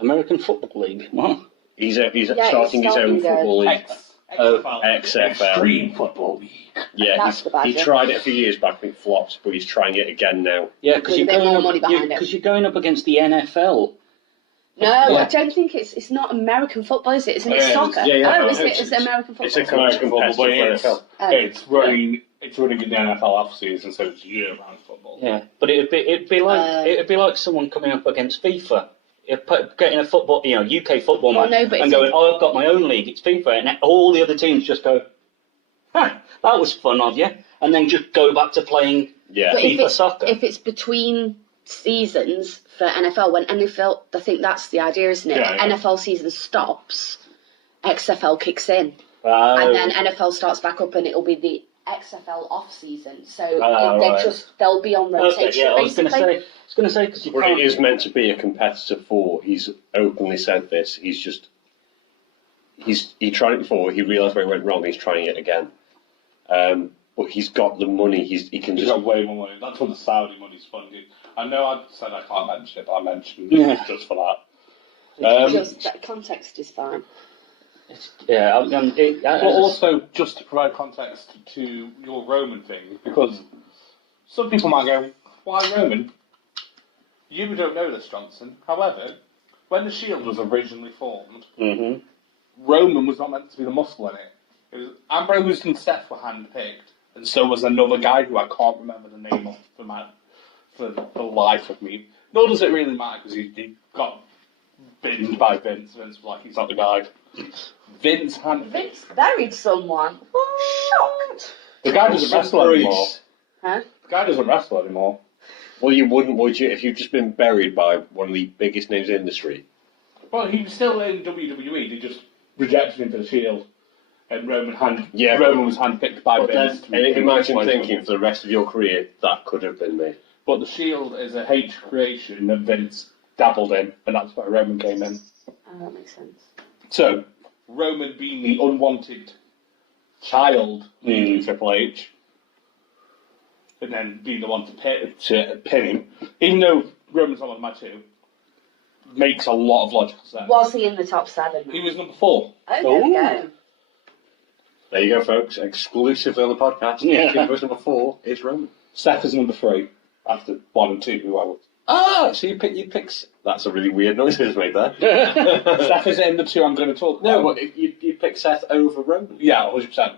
American Football League. What? He's he's starting his own starting football league. XFL. Extreme Football League. Yeah, That's the he badger. tried it a few years back and it flopped, but he's trying it again now. Yeah, because With a you're bit going more up, money behind it. because you're going up against the NFL. No, I don't think it's not American football, is it? Isn't it Yeah, soccer? yeah, Oh, no, is it? Is it American football? It's a American football, but competitive it's, NFL. it's running in the NFL off season, so it's year-round football. Yeah, but it'd be like someone coming up against FIFA. Getting a football, UK football Well, match no, but and it's- going, oh, I've got my own league, it's FIFA, and all the other teams just go, that was fun of you, and then just go back to playing Yeah. But FIFA soccer. if it's between seasons for NFL, when NFL, I think that's the idea, isn't it? Yeah, yeah. NFL season stops, XFL kicks in, Oh, and then NFL starts back up, and it'll be the XFL off season. So right. they'll be on rotation. okay, yeah, I was going to say because you But can't. it is meant to be a competitor for. He's openly said this. He tried it before. He realised where he went wrong. He's trying it again. But he's got the money. He can He's just. got way more money. That's what the Saudi money's funded. I know I said I can't mention it, but I mentioned Yeah. it just for that. Just that context is fine. Yeah, But also, just to provide context to your Roman thing, because some people might go, why Roman? You don't know this, Johnson. However, when the Shield was originally formed, Mhm. Roman was not meant to be the muscle in it. It was Ambrose and Seth were handpicked, and so was another guy who I can't remember the name of for the life of me. Nor does it really matter because he got binned by Vince. Vince was like, he's not the guy. Vince handpicked. Vince buried someone. Shocked. The guy doesn't wrestle anymore. Huh? The guy doesn't wrestle anymore. Well, you wouldn't, would you, if you've just been buried by one of the biggest names in the industry? Well, he was still in WWE. They just rejected him for the Shield. And Roman was handpicked by But Vince. then, and imagine thinking for the rest of your career that could have been me. But the Shield is a H creation that Vince dabbled in, and that's where Roman came in. Oh, that makes sense. So, Roman being the unwanted child leading Triple H, and then being the one to pin him, even though Roman's not one of my two, makes a lot of logical sense. Was he in the top 7? He was number 4. Oh, there we go. There you go, folks. Exclusively on the podcast. Yeah. Number 4 is Roman. Seth is number 3, after 1 and 2, who I would. Ah, so you pick. That's a really weird noise you just made there. Seth is in the 2 I'm going to talk No, about. but you pick Seth over Roman. Yeah, 100%.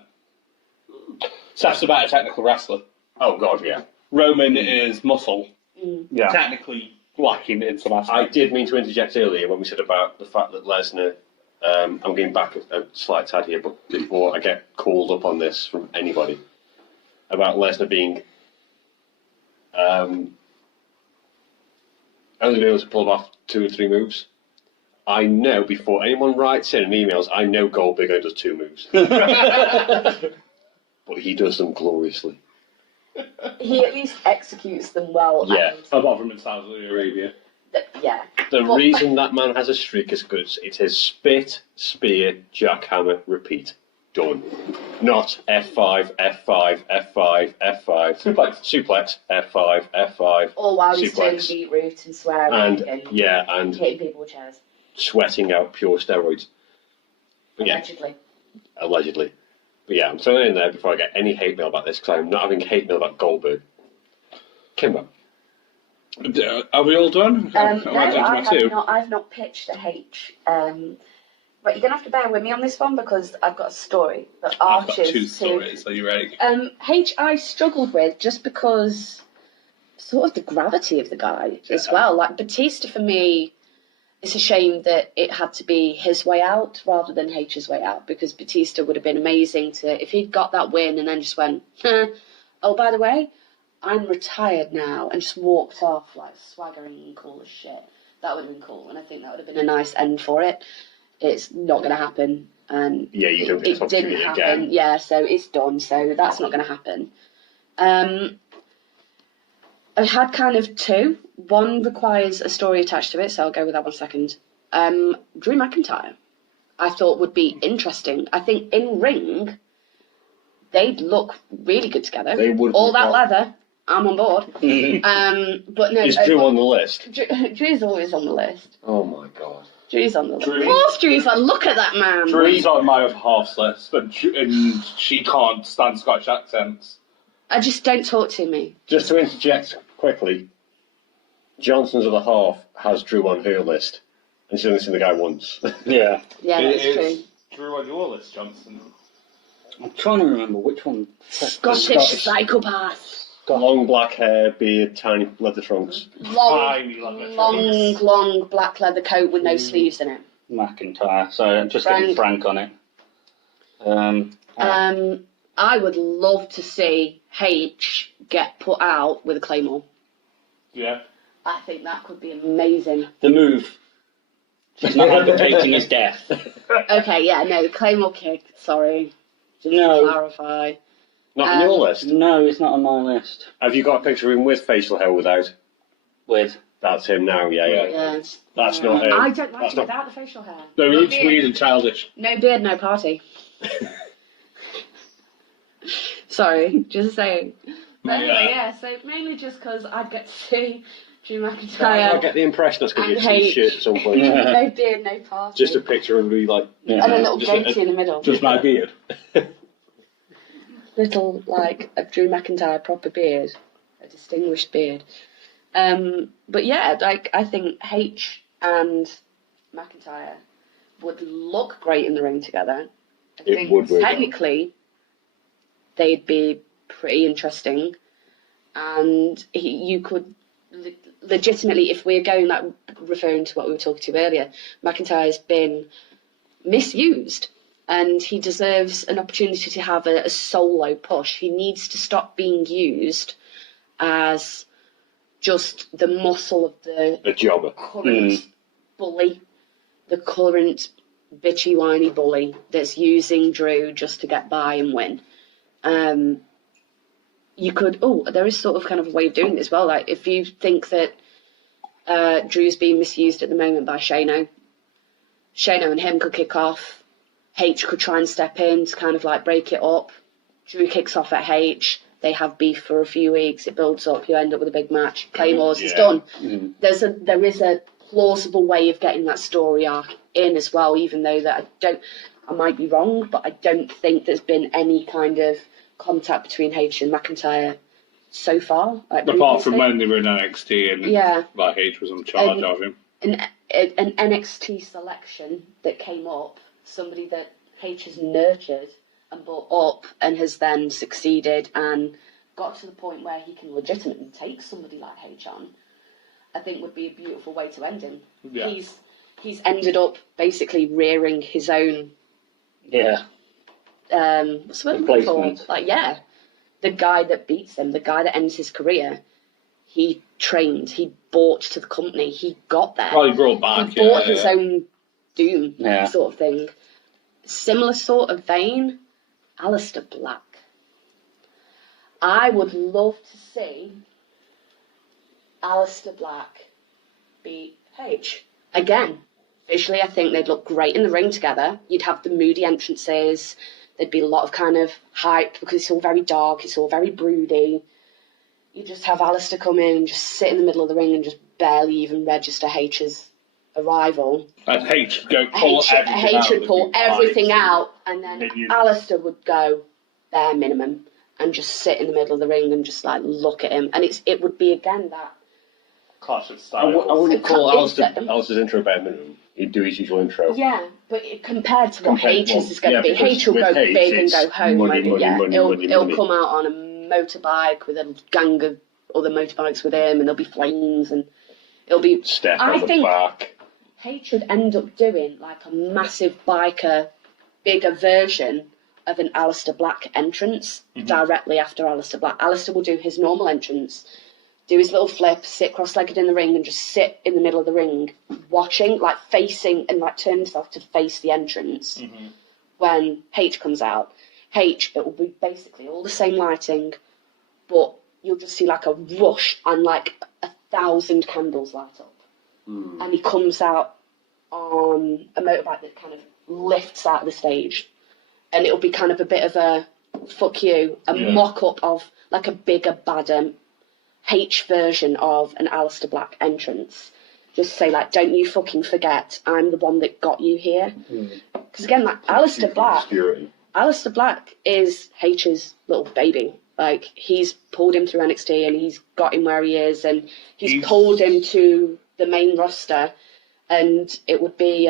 Seth's a better technical wrestler. Oh God, yeah. Roman is muscle, Yeah. technically lacking in some I aspects. did mean to interject earlier when we said about the fact that Lesnar. I'm getting back a slight tad here, but before I get called up on this from anybody about Lesnar being only being able to pull off 2 or 3 moves. I know before anyone writes in and emails, I know Goldberg only does 2 moves, but he does them gloriously. He at least executes them well. Yeah. and Apart from in Saudi Arabia. yeah. The But- reason that man has a streak is good. It's his spit, spear, jackhammer, repeat. done. Not F5, F5, F5, F5. Suplex, F5, F5. All while he's doing suplex. beetroot and swearing And, and hitting people with chairs. Sweating out pure steroids. But allegedly. But yeah, I'm throwing it in there before I get any hate mail about this, because I'm not having hate mail about Goldberg. Kimber. Are we all done? No, I've not pitched a H. But you're going to have to bear with me on this one because I've got a story that arches. I've got two stories. Are you ready? H I struggled with just because sort of the gravity of the guy as well. Like Batista for me, it's a shame that it had to be his way out rather than H's way out, because Batista would have been amazing if he'd got that win and then just went, oh, by the way, I'm retired now, and just walked off like swaggering and cool as shit. That would have been cool, and I think that would have been a nice end for it. It's not going to happen, and you don't get it didn't happen. Again. Yeah, so it's done. So that's not going to happen. I had kind of two. One requires a story attached to it, so I'll go with that one second. Drew McIntyre, I thought would be interesting. I think in ring, they'd look really good together. They would. All that leather, I'm on board. But no, is Drew on the list? Drew's always on the list. Oh my god. Drew's on the list. Of course, Drew's on. Look at that man. Drew's on my other half's list, and she can't stand Scottish accents. I just don't talk to me. Just to interject quickly, Johnson's other half has Drew on her list, and she's only seen the guy once. Yeah. Yeah, that's true. Drew on your list, Johnson? I'm trying to remember which one. Scottish psychopath. Long black hair, beard, tiny leather trunks. Long black leather coat with no sleeves in it. McIntyre. So I'm just getting Frank on it. I would love to see H get put out with a claymore. Yeah. I think that could be amazing. The move. She's not advocating his death. Okay, yeah, no, the claymore kick. Sorry. Just to clarify. Not on your list? No, it's not on my list. Have you got a picture of him with facial hair without? With? That's him now, yeah. That's not him. I don't like it without the facial hair. No, he looks weird and childish. No beard, no party. Sorry, just saying. But anyway, yeah, so mainly just because I'd get to see Drew McIntyre. I get the impression that's going to be a t-shirt at some point. No beard, no party. Just a picture of me, like... And a little goatee in the middle. Just my beard. Little, like, a Drew McIntyre proper beard. A distinguished beard. But yeah, like, I think H and McIntyre would look great in the ring together. I think technically they'd be pretty interesting, and you could legitimately, if we're going that, referring to what we were talking to earlier, McIntyre's been misused, and he deserves an opportunity to have a solo push. He needs to stop being used as just the muscle of the jobber, current bully, the current bitchy whiny bully that's using Drew just to get by and win. You could, there is sort of kind of a way of doing it as well. Like, if you think that Drew's being misused at the moment by Shano and him could kick off. H could try and step in to kind of like break it up. Drew kicks off at H. They have beef for a few weeks. It builds up. You end up with a big match. Claymores, it's done. Mm-hmm. There is a plausible way of getting that story arc in as well, even though that I might be wrong, but I don't think there's been any kind of contact between H and McIntyre so far. Like, apart from when they were in NXT and like H was in charge of him. An NXT selection that came up, somebody that H has nurtured and brought up and has then succeeded and got to the point where he can legitimately take somebody like H on, I think would be a beautiful way to end him. Yeah. He's ended up basically rearing his own what's the word called? Like, the guy that beats him, the guy that ends his career, he trained, he bought to the company, he got there. Oh, he brought back. He bought his own doom, sort of thing. Similar sort of vein, Aleister Black. I would love to see Aleister Black beat H. Again, visually I think they'd look great in the ring together. You'd have the moody entrances, There'd be a lot of kind of hype because it's all very dark, it's all very broody. You just have Alistair come in and just sit in the middle of the ring and just barely even register H's arrival. And H would go pull everything out. H would pull everything Right. out, and then Minions. Alistair would go bare minimum and just sit in the middle of the ring and just like look at him. And it would be again that. Clash of I styles. wouldn't call It's- Alistair's intro bare minimum. He'd do his usual intro. Yeah, but compared to what Compared- H's is going to yeah, be, because H will with go H, big and it's go home. money, won't it? money, He'll money. come out on a motorbike with a gang of other motorbikes with him, and there'll be flames, and it'll be. Step I on the think back. H would end up doing like a massive biker, bigger version of an Alistair Black entrance directly after Alistair Black. Alistair will do his normal entrance, do his little flip, sit cross-legged in the ring, and just sit in the middle of the ring, watching, like facing, and like turn himself to face the entrance. When H comes out, it will be basically all the same lighting, but you'll just see like a rush and like 1,000 candles light up. And he comes out on a motorbike that kind of lifts out of the stage. And it'll be kind of a bit of a fuck you, a mock-up of like a bigger, badder H version of an Alistair Black entrance. Just say like, don't you fucking forget, I'm the one that got you here. Because again, like Alistair Black is H's little baby. Like, he's pulled him through NXT and he's got him where he is, and he's pulled him to the main roster, and it would be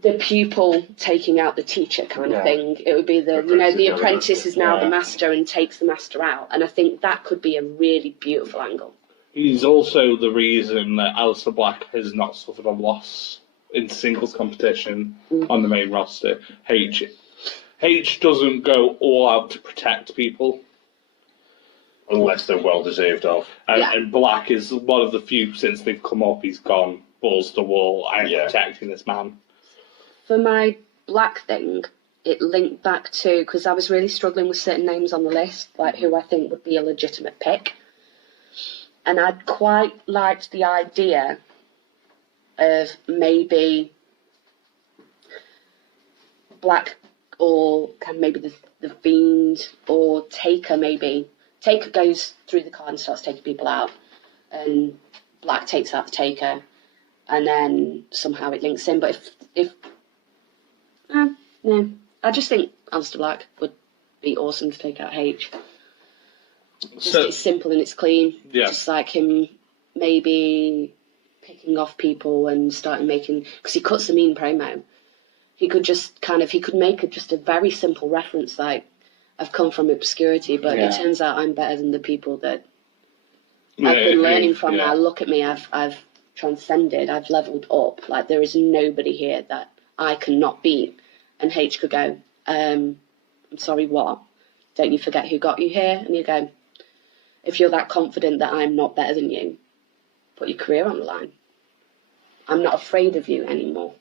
the pupil taking out the teacher kind of thing. It would be the apprentice is now the master and takes the master out, and I think that could be a really beautiful angle. He's also the reason that Alistair Black has not suffered a loss in singles competition on the main roster. H doesn't go all out to protect people. Unless they're well deserved of. And Black is one of the few, since they've come up, he's gone balls to the wall. I'm protecting this man. For my Black thing, it linked back to, because I was really struggling with certain names on the list, like who I think would be a legitimate pick. And I'd quite liked the idea of maybe Black or kind of maybe the Fiend or Taker maybe. Taker goes through the card and starts taking people out, and Black takes out the Taker, and then somehow it links in. But I just think Alistair Black would be awesome to take out H. It's simple and it's clean. Yeah. Just like him maybe picking off people and starting making, because he cuts a mean promo. He could just make just a very simple reference like, I've come from obscurity, but it turns out I'm better than the people that I've been learning from now. Look at me, I've transcended, I've leveled up. Like, there is nobody here that I cannot beat. And H could go, I'm sorry, what? Don't you forget who got you here? And you go, if you're that confident that I'm not better than you, put your career on the line. I'm not afraid of you anymore.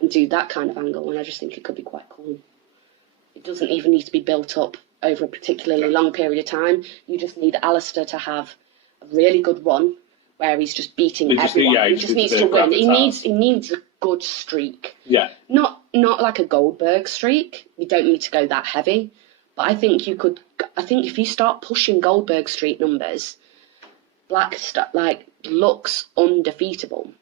And do that kind of angle, and I just think it could be quite cool. It doesn't even need to be built up over a particularly long period of time. You just need Alistair to have a really good run where he's just beating everyone. He just needs to win. He needs a good streak. Yeah. Not like a Goldberg streak. You don't need to go that heavy. But I think if you start pushing Goldberg streak numbers, Black looks undefeatable.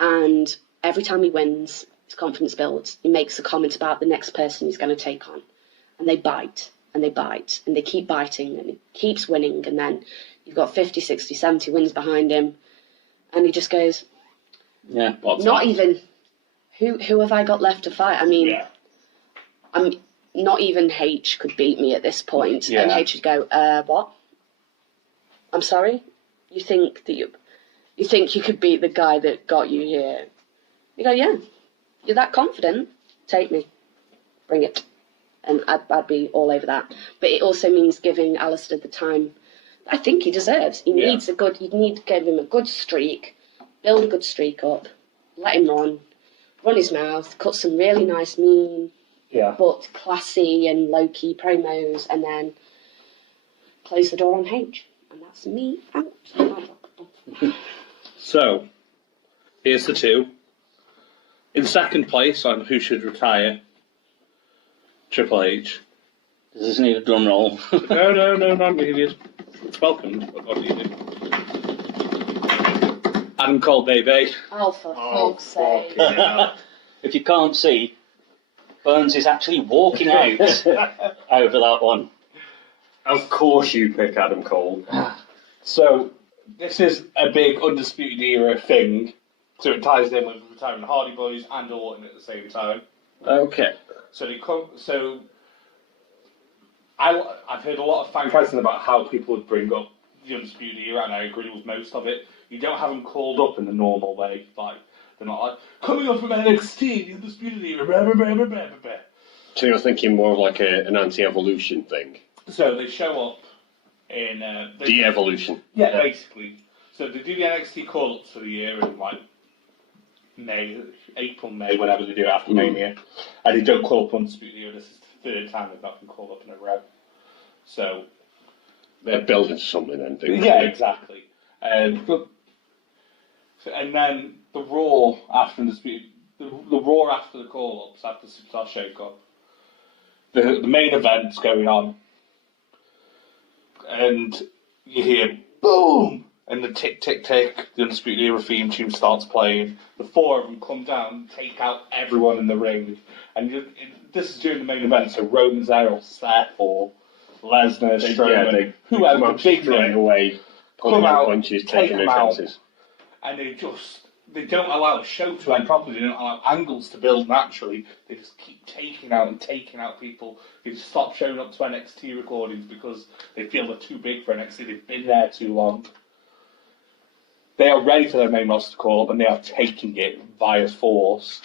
And every time he wins, his confidence builds. He makes a comment about the next person he's going to take on. And they bite, and they bite, and they keep biting, and he keeps winning. And then you've got 50, 60, 70 wins behind him. And he just goes, even, who have I got left to fight? I mean, I'm not even H could beat me at this point. And H would go, what? I'm sorry? You think you could beat the guy that got you here? You go, yeah. You're that confident? Take me. Bring it. And I'd be all over that. But it also means giving Alistair the time I think he deserves. You need to give him a good streak, build a good streak up, let him run his mouth, cut some really nice, mean, but classy and low-key promos, and then close the door on H. And that's me out. So, here's the two. In second place on who should retire, Triple H. Does this need a drum roll? No, not needed. It's welcomed, but not needed. Adam Cole, baby. Oh, for fuck's sake. If you can't see, Burns is actually walking out over that one. Of course you pick Adam Cole. So, this is a big Undisputed Era thing, so it ties in with retiring the Hardy Boys and Orton at the same time. Okay. So I've heard a lot of fan questions about how people would bring up the Undisputed Era, and I agree with most of it. You don't have them called up in the normal way, like they're not like coming up from NXT, the Undisputed Era, blah, blah, blah, blah, blah, blah. So you're thinking more of like an anti-evolution thing? So they show up in de-evolution. Yeah, basically. So they do the NXT call-ups for the year in like April, May, whenever they do it after Mania, and they don't call up Undisputed Era. This is the third time they've not been called up in a row. So they're building to something then, do yeah, exactly. And then the Raw after Undisputed, the Raw after the call-ups, after the Superstar Shake-Up, the main event's going on, and you hear boom, and the tick, tick, tick, the Undisputed Era theme tune starts playing. The four of them come down, take out everyone in the ring, and this is during the main event, so Roman's there, or Seth, or Lesnar, Strowman, whoever, the big straight away, pulling out punches, taking their chances. And they don't allow the show to end properly, they don't allow angles to build naturally, they just keep taking out people. They just stop showing up to NXT recordings because they feel they're too big for NXT, they've been there too long. They are ready for their main roster call up, and they are taking it via force.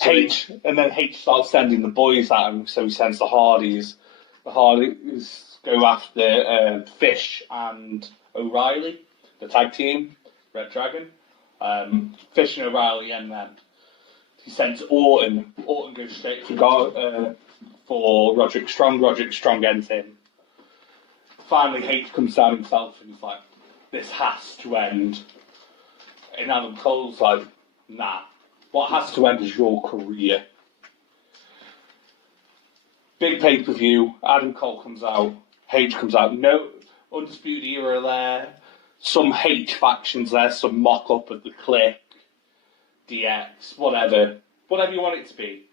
And then H starts sending the boys at him, so he sends the Hardys. The Hardys go after Fish and O'Reilly, the tag team, Red Dragon. Fish and O'Reilly, and then he sends Orton. Orton goes straight for Roderick Strong. Roderick Strong ends him. Finally, H comes down himself, and he's like, this has to end. And Adam Cole's like, nah. What has to end is your career. Big pay-per-view, Adam Cole comes out, H comes out, no Undisputed Era there, some H factions there, some mock-up of the Click, DX, whatever you want it to be.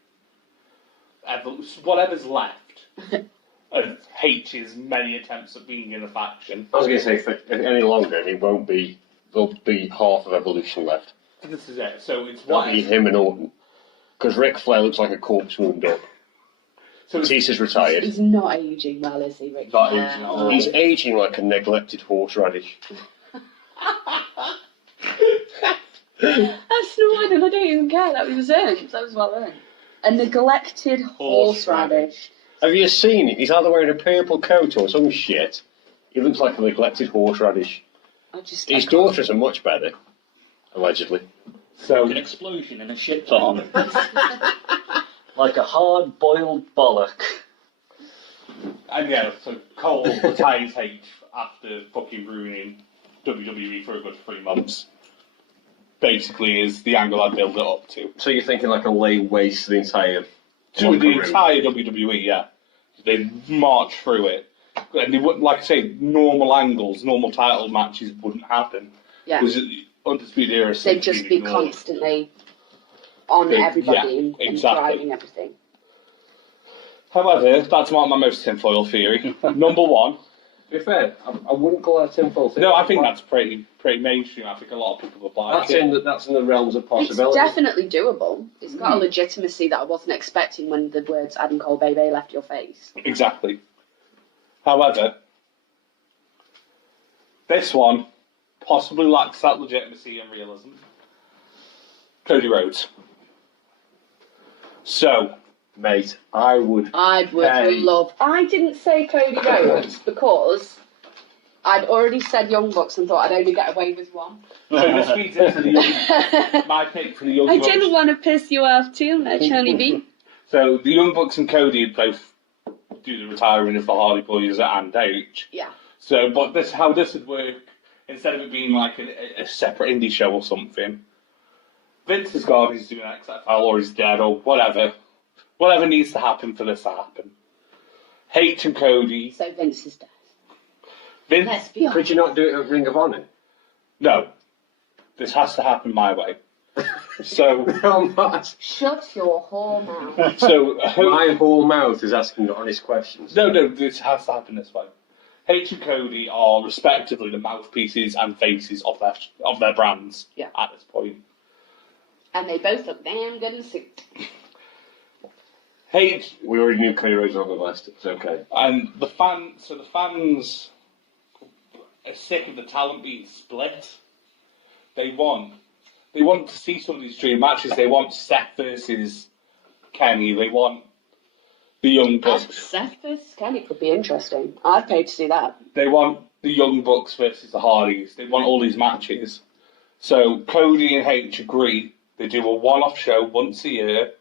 Whatever's left of H's many attempts at being in a faction. I was going to say, if any longer, there'll be half of Evolution left. This is it. So it's That'll be him and Orton. Because Ric Flair looks like a corpse wound up. So Batista's retired. He's not aging well, is he, Rick? Not aging at all. He's aging like a neglected horseradish. I snorted and I don't even care. That was earned. That was well earned. A neglected horseradish. Have you seen it? He's either wearing a purple coat or some shit. He looks like a neglected horseradish. His daughters are much better, allegedly. So an explosion in a shit farm. Like a hard-boiled bollock. And yeah, so Cole retires H after fucking ruining WWE for a good 3 months. Basically is the angle I'd build it up to. So you're thinking like a lay waste to the entire... To the entire WWE, yeah. They march through it. And they wouldn't, like I say, normal angles, normal title matches wouldn't happen. Yeah. Because Undisputed Era... They'd just be constantly on everybody and driving everything. However, that's not my most tinfoil theory. Number one. To be fair, I wouldn't call that a tinfoil theory. No, I think that's pretty mainstream. I think a lot of people would like it. That's in the realms of possibility. It's definitely doable. It's got a legitimacy that I wasn't expecting when the words Adam Cole Baby left your face. Exactly. However, this one possibly lacks that legitimacy and realism. Cody Rhodes. So, mate, I would love... I didn't say Cody Rhodes because I'd already said Young Bucks and thought I'd only get away with one. So this feeds into the my pick for the Young Bucks. I didn't want to piss you off too much, honeybee. So the Young Bucks and Cody would both do the retiring of the Hardy Boys and H. Yeah. So, but this would work, instead of it being like a separate indie show or something, Vince is gone, he's doing XFL or he's dead or whatever. Whatever needs to happen for this to happen. H and Cody. So Vince is dead. Vince. Let's be honest. Could you not do it at Ring of Honor? No. This has to happen my way. So. No, Matt. Shut your whore mouth. So. My whole mouth is asking honest questions. No, this has to happen this way. H and Cody are respectively the mouthpieces and faces of their brands Yeah. at this point. And they both look damn good in suit. H We already knew Cody Rhodes on the list. It's okay. and the fans are sick of the talent being split. They want to see some of these dream matches. They want Seth versus Kenny. They want the Young Bucks. Seth versus Kenny could be interesting. I'd pay to see that. They want the Young Bucks versus the Hardys. They want all these matches. So Cody and H agree. They do a one-off show once a year.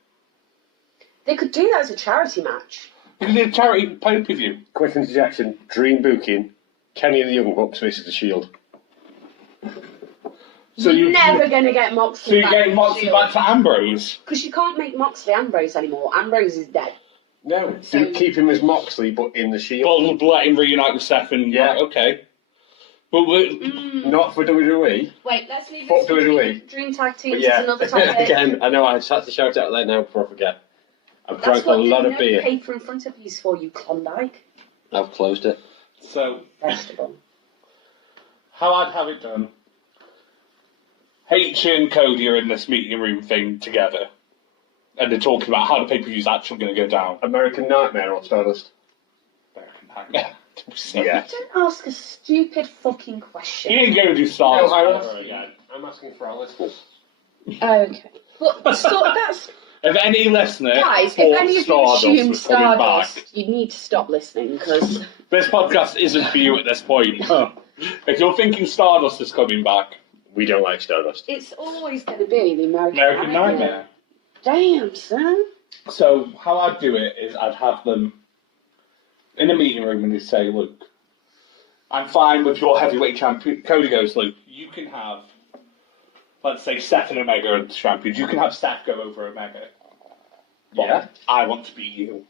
They could do that as a charity match. They do a charity pay-per-view. Quick interjection. Dream booking. Kenny and the Young Bucks versus the Shield. So You're never going to get Moxley So you're back. getting Moxley back to Ambrose. Because you can't make Moxley Ambrose anymore. Ambrose is dead. No. So- Keep him as Moxley, but in the Shield. But let him reunite with Seth and... Yeah. Okay. But Not for WWE. Wait, let's leave Fuck it to WWE. Dream Tag But Teams yeah. is another topic. Again, I know I just had to shout out there now before I forget. I've That's drank what a lot of the beer. paper in front of you is for, you Klondike. I've closed it. So, Vegetable. how I'd have it done. H and Cody are in this meeting room thing together. And they're talking about how the pay-per-view's actually going to go down. American Nightmare or Stardust? American Nightmare. Yeah. Don't ask a stupid fucking question. He ain't going to do Stars No, I'm ever asking, again. I'm asking for our listeners. Okay. But so that's... If any listener Guys, if thought any of you Stardust assume was coming back, Stardust, you need to stop listening, because... this podcast isn't for you at this point. If you're thinking Stardust is coming back, We don't like Stardust. It's always going to be the American, American Nightmare. Damn, son. So how I'd do it is I'd have them in a meeting room and they'd say, look, I'm fine with your heavyweight champion. Cody goes, look, you can have, let's say, Seth and Omega are the champions. You can have Seth go over Omega. But Yeah. I want to beat you.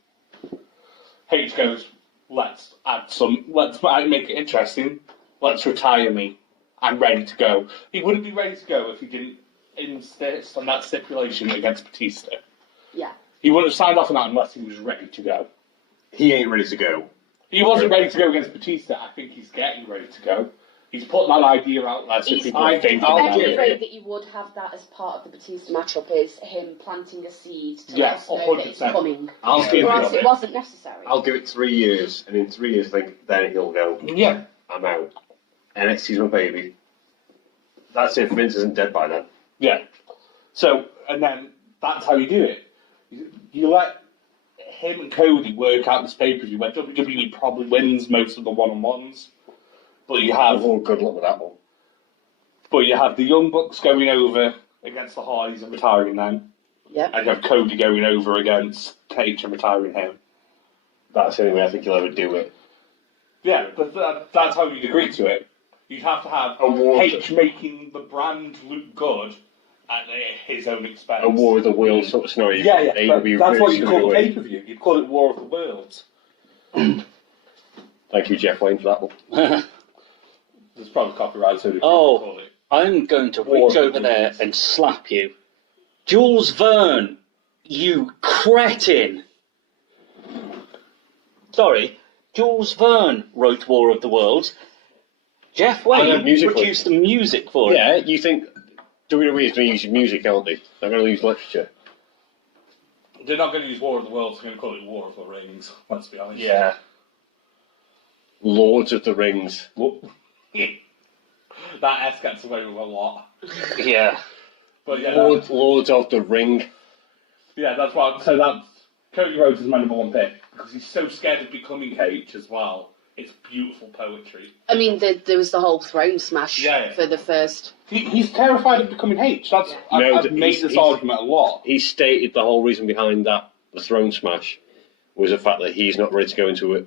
H goes, let's make it interesting. Let's retire me. I'm ready to go. He wouldn't be ready to go if he didn't insist on that stipulation against Batista. Yeah. He wouldn't have signed off on that unless he was ready to go. He ain't ready to go. He wasn't ready to go against Batista. I think he's getting ready to go. He's putting that idea out there so people are thinking The about only it. way that you would have that as part of the Batista matchup is him planting a seed to Yeah, let us know that it's 100%. coming. I'll give Or else it. it wasn't necessary. I'll give it 3 years, and in 3 years, then he'll go. Yeah. I'm out. NXT's my baby. That's if Vince isn't dead by then. Yeah. So, and then that's how you do it. You let him and Cody work out this pay-per-view where WWE probably wins most of the one-on-ones. But you have Good luck with that one. the Young Bucks going over against the Hardys and retiring them. Yep. And you have Cody going over against H and retiring him. That's the only way I think he'll ever do it. Yeah, but that's how you'd agree to it. You'd have to have A war- H making the brand look good at his own expense. A War of the Worlds sort of scenario. Yeah, AEW that's what you versus call the WWE. pay-per-view. You'd call it War of the Worlds. Thank you, Jeff Wayne, for that one. There's probably copyright, so we Oh. call it. I'm going to War reach of over the there Worlds. and slap you. Jules Verne, you cretin. Sorry, Jules Verne wrote War of the Worlds. Jeff Wayne musically. produced the music for it. Yeah, you think WWE is going to use music, aren't they? They're going to use literature. They're not going to use War of the Worlds, they're going to call it War of the Rings, let's be honest. Yeah. Lords of the Rings. That S gets away with a lot. Yeah. But yeah, Lords of the Ring. that's why. So that's Cody Rhodes is my number one pick because he's so scared of becoming H as well. It's beautiful poetry. I mean, there was the whole throne smash Yeah. for the first... He's terrified of becoming H. That's No, I've made this argument a lot. He stated the whole reason behind that, the throne smash, was the fact that he's not ready to go into a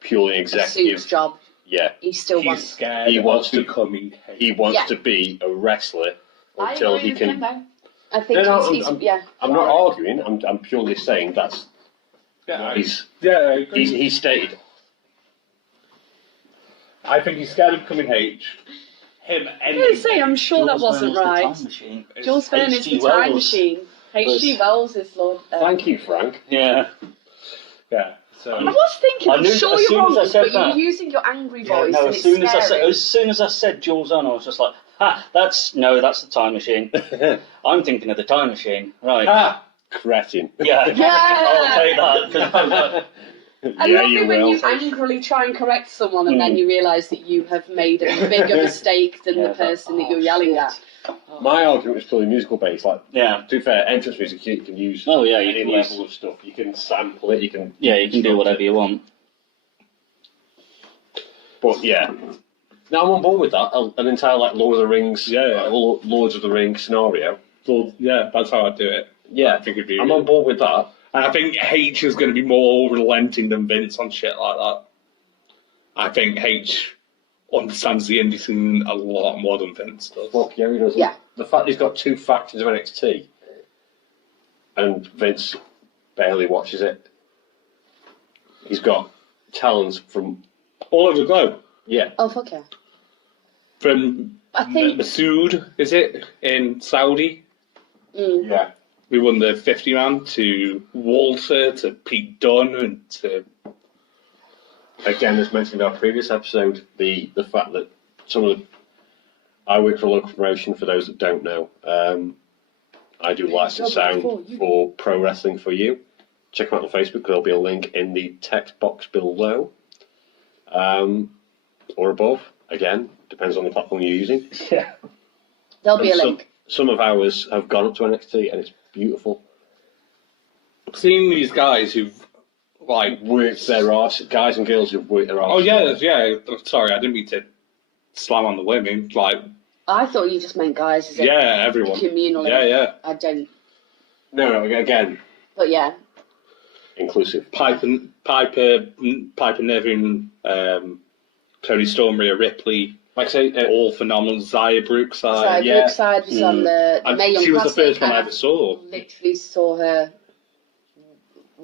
purely suit's executive. job. Yeah. He still He's wants... scared He wants of to- becoming H. He wants Yeah. to be a wrestler I until agree he with can. him, though. I think yeah. I'm not arguing. I'm purely saying that's Yeah, he's I agree. he's stated. I think he's scared of becoming H. Him I ending. was say, I'm sure that Jules wasn't Verne's The right. Time Machine. Jules Verne is H.G. the time Wells. machine. H.G. Wells is Lord. Thank you, Frank. Yeah. Yeah. So. I was thinking, I I'm knew- sure as you're soon as wrong, I said but that- you're using your angry Yeah, voice, no, and as it's soon as I scary. said Jules Verne, I was just like, ha, that's The Time Machine. I'm thinking of The Time Machine. Right. Ah, cretin. Yeah. Yeah. I'll take that. 'cause I was like, I Yeah, love you it when will. you angrily try and correct someone and then you realise that you have made a bigger mistake than Yeah, the person that you're yelling at. My argument was purely musical based. Like, yeah. to be fair, entrance music you can use. Oh, yeah, you any can use- level of stuff. You can sample it. You can. Yeah, you can do whatever you want. But yeah, now I'm on board with that. An entire like Lord of the Rings, Yeah. Lords of the Rings scenario. So, yeah, that's how I'd do it. Yeah, I think it'd be I'm on board with that. And I think H is going to be more relenting than Vince on shit like that. I think H understands the indie scene a lot more than Vince does. Fuck yeah, he does. Yeah. The fact he's got 2 factions of NXT, and Vince barely watches it. He's got talents from All over the globe. yeah. Oh, fuck yeah. From I think- Masood, is it, in Saudi? Yeah. We won the 50-man to Walter, to Pete Dunne, and to... Again, as mentioned in our previous episode, the fact that some of the I work for a local promotion. For those that don't know, I do lights and sound for Pro Wrestling for You. Check them out on Facebook. There'll be a link in the text box below, or above. Again, depends on the platform you're using. Yeah. There'll be a And link. Some of ours have gone up to NXT, and it's beautiful. Seeing these guys who've, like... Worked their arse, guys and girls who've worked their arse. Oh, yeah. Sorry, I didn't mean to slam on the women. Like, I thought you just meant guys as yeah, everyone. communally. Yeah. I don't. No, again, But yeah. inclusive. Piper Niven, Tony Storm, Rhea Ripley, Like I say, all phenomenal. Zaya Brookside. So yeah. Brookside was on the And Mae Young she was the Classic, first one and I ever saw. literally saw her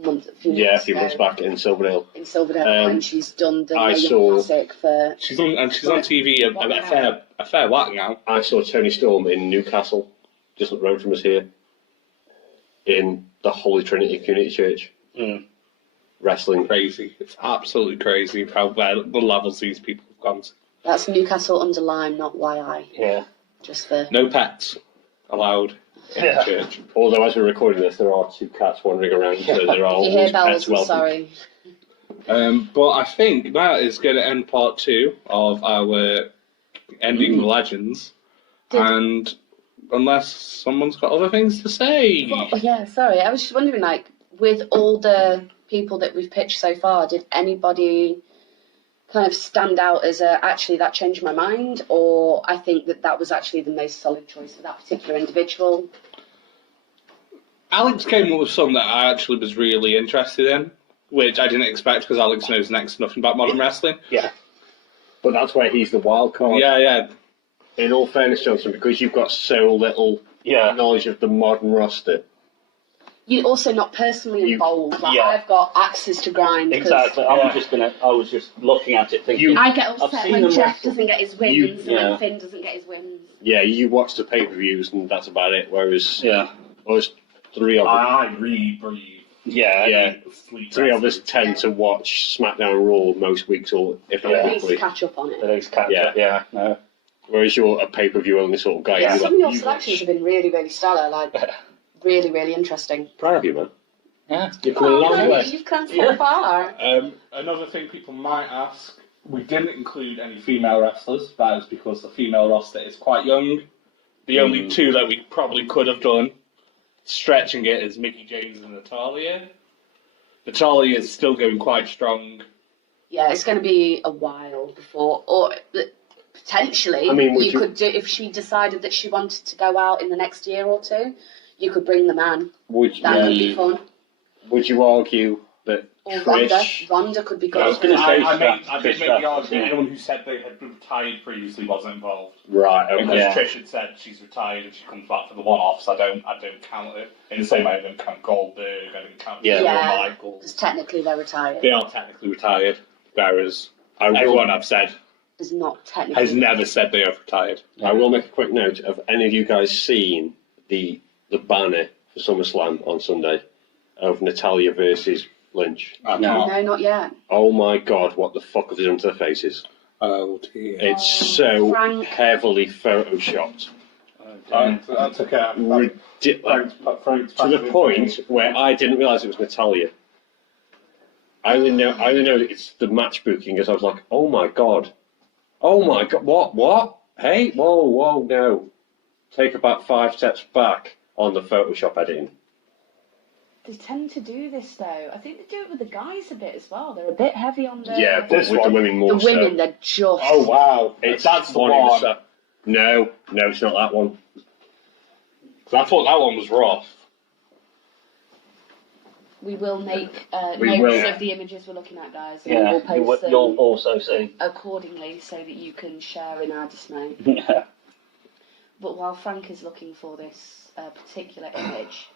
a few months back in Silverdale. in Silverdale, and she's done the I Mae Young saw- Classic for. She's on TV a fair whack now. I saw Tony Storm in Newcastle, just up the road from us here, in the Holy Trinity Community Church. Wrestling. Crazy. It's absolutely crazy how well the levels these people have gone to. That's Newcastle under Lyme, not YI. Yeah. Just for. No pets allowed in Yeah. the church. Although as we're recording this, there are 2 cats wandering around, so there are If you hear always bells, pets I'm welcome. sorry. But I think that is going to end part 2 of our Ending the Legends. And unless someone's got other things to say. Well, yeah, sorry. I was just wondering, like, with all the people that we've pitched so far, did anybody kind of stand out as actually that changed my mind, or I think that was actually the most solid choice for that particular individual? Alex came up with something that I actually was really interested in, which I didn't expect because Alex knows next to nothing about modern wrestling. Yeah. But that's where he's the wild card. Yeah. In all fairness, Johnson, because you've got so little knowledge of the modern roster. You're also not personally involved. Like, yeah. I've got axes to grind. 'cause Exactly. I was just looking at it thinking. I get I've upset seen when them Jeff wrestle. doesn't get his wins and yeah. when Finn doesn't get his wins. Yeah, you watch the pay-per-views and that's about it, whereas Yeah. us 3 of us, I read, breathe, yeah, sleep. 3 of us tend to watch SmackDown and Raw most weeks, or if not At least weekly. catch up on it. At least catch Yeah. up. Yeah. No. Whereas you're a pay-per-view only sort of guy. Yeah. You Some of your you selections watch. have been really, really stellar. Like, really, really interesting. Proud of you, man. Yeah. You've come a long way. You've come so far. Another thing people might ask, we didn't include any female wrestlers. That is because the female roster is quite young. The only 2 that we probably could have done, stretching it, is Mickie James and Natalya. Natalya is still going quite strong. Yeah, it's going to be a while before, or potentially, I mean, would you you- could do if she decided that she wanted to go out in the next year or 2. You could bring the man. Would That could be fun. Would you argue that Or Rhonda. Trish. Rhonda could be I was good. gonna say I Strath, did Trish make the Strath, argument. yeah. Anyone who said they had retired previously wasn't involved. Right, okay. Because Yeah. Trish had said she's retired and she comes back for the one-offs. I don't count it. In the same way I don't count Goldberg, I don't count Yeah. Yeah. Michaels. Because technically they're retired. They are technically retired, whereas I will, everyone I've said It's not technically. has never said they have retired. I will make a quick note. Have any of you guys seen the banner for SummerSlam on Sunday of Natalia versus Lynch? No. No, not yet. Oh my god, what the fuck have they done to their faces? Oh dear. It's so Frank. heavily photoshopped. That's okay. To the point where I didn't realise it was Natalia. I only know that it's the match booking, as I was like, oh my god, what? Hey, whoa, no. Take about 5 steps back on the Photoshop editing. They tend to do this though. I think they do it with the guys a bit as well. They're a bit heavy on the. Yeah, but This with one. the women more The women, so. they're just. Oh wow, It's that's the one in one. the No, it's not that one. I thought that one was rough. We will make We notes will. of the images we're looking at, guys. And Yeah, we'll post them you'll also see. accordingly so that you can share in our dismay. Yeah. But while Frank is looking for this particular image,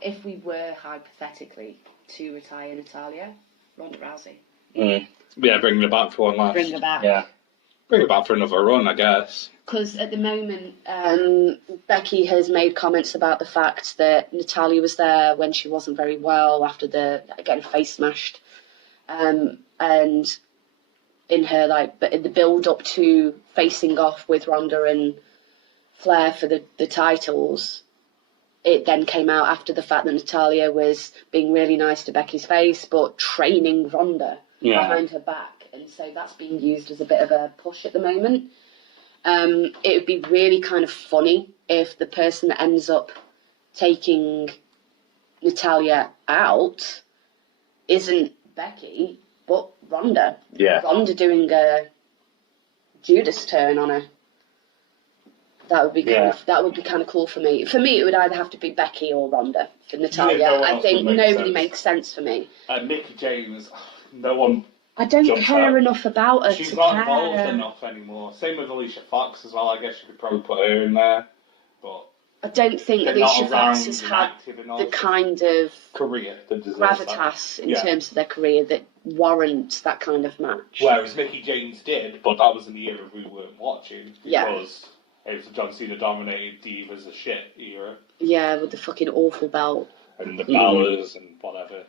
if we were hypothetically to retire Natalia, Ronda Rousey, Mm. Yeah, bring her back for one last. bring her back. Yeah. Bring her back for another run, I guess. Because at the moment, Becky has made comments about the fact that Natalia was there when she wasn't very well after getting face smashed, and in her but in the build up to facing off with Ronda and Flair for the titles, it then came out after the fact that Natalia was being really nice to Becky's face, but training Ronda behind her back. And so that's being used as a bit of a push at the moment. It would be really kind of funny if the person that ends up taking Natalia out isn't Becky, but Ronda. Yeah. Ronda doing a Judas turn on her. That would be kind of cool for me. For me, it would either have to be Becky or Ronda. For Natalia, no one I else think would make nobody sense. makes sense for me. Mickey James, no one. I don't Jumps care out. enough about her She's to not care. involved enough anymore. Same with Alicia Fox as well. I guess you could probably put her in there, but I don't think they're Alicia not Fox around has and had active the enough. kind of Career that deserves that. gravitas in Yeah. terms of their career that warrants that kind of match. Whereas Mickey James did, but that was in the era we weren't watching Yeah. because it was the John Cena dominated Divas as shit era, Yeah, with the fucking awful belt. and the Ballas and whatever.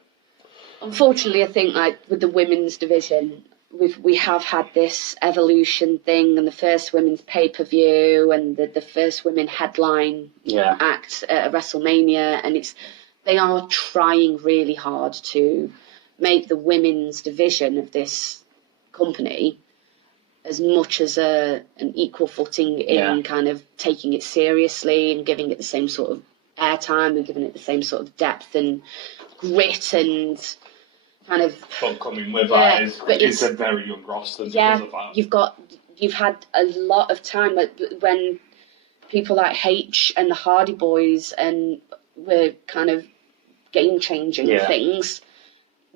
Unfortunately, I think with the women's division, we have had this evolution thing, and the first women's pay-per-view, and the first women headline Yeah. act at WrestleMania, and they are trying really hard to make the women's division of this company as much as an equal footing in kind of taking it seriously and giving it the same sort of airtime and giving it the same sort of depth and grit and kind of But coming with Yeah, that is but it's a it's- very young roster yeah, because of that. you've had a lot of time when people like H and the Hardy Boys and were kind of game changing things.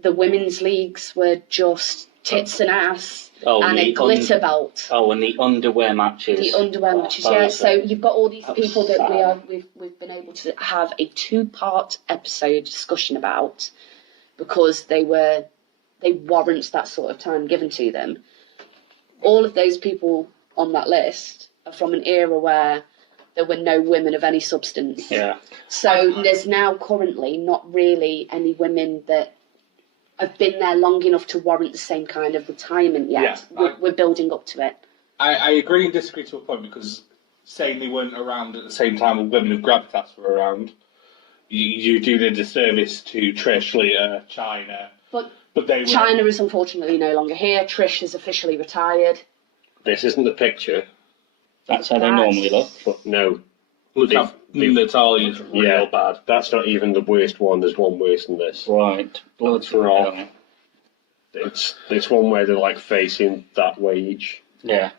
The women's leagues were just tits and ass and a glitter belt. Oh, and the underwear matches. The underwear matches, that yeah. was So you've got all these that was people that sad. we've been able to have a 2-part episode discussion about because they warrant that sort of time given to them. All of those people on that list are from an era where there were no women of any substance. Yeah. So there's now currently not really any women that have been there long enough to warrant the same kind of retirement yet. Yeah, We're building up to it. I agree and disagree to a point because saying they weren't around at the same time when women of gravitas were around, you do the disservice to Trish, Lita, China. But they were. China is unfortunately no longer here. Trish is officially retired. This isn't the picture, That's how they normally look. but no. Look at Natalia's real Yeah, bad. that's not even the worst one. There's one worse than this. Right. That's raw. It's one where they're like facing that way each. Yeah.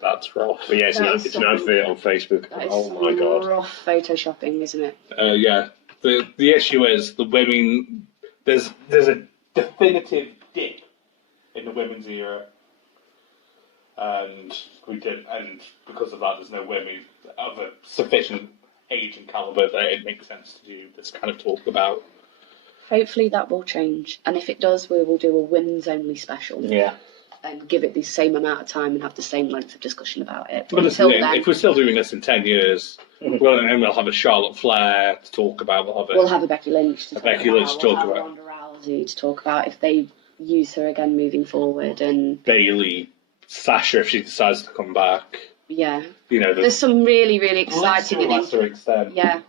That's rough. But yeah, it's That an is advert on Facebook. That is Oh my god. rough photoshopping, isn't it? Yeah. The issue is the women there's a definitive dip in the women's era, and because of that, there's no women of a sufficient age and caliber that it makes sense to do this kind of talk about. Hopefully that will change, and if it does, we will do a women's only special. Yeah. And give it the same amount of time and have the same length of discussion about it. But Until listen, then, if we're still doing this in 10 years, we'll have a Charlotte Flair to talk about. we'll have a Becky Lynch to talk Becky about. Lynch to talk we'll have about. Ronda Rousey to talk about if they use her again moving forward. And Bailey, Sasha if she decides to come back. yeah, You know, there's some really, really less to exciting. a lesser extent. Yeah,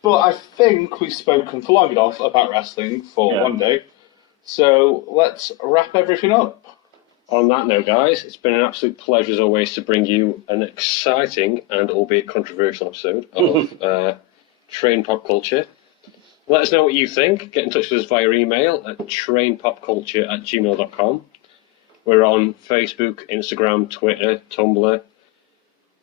But I think we've spoken for long enough about wrestling for one day. So let's wrap everything up. On that note, guys, it's been an absolute pleasure as always to bring you an exciting and albeit controversial episode of Train Pop Culture. Let us know what you think. Get in touch with us via email at trainpopculture@gmail.com. We're on Facebook, Instagram, Twitter, Tumblr.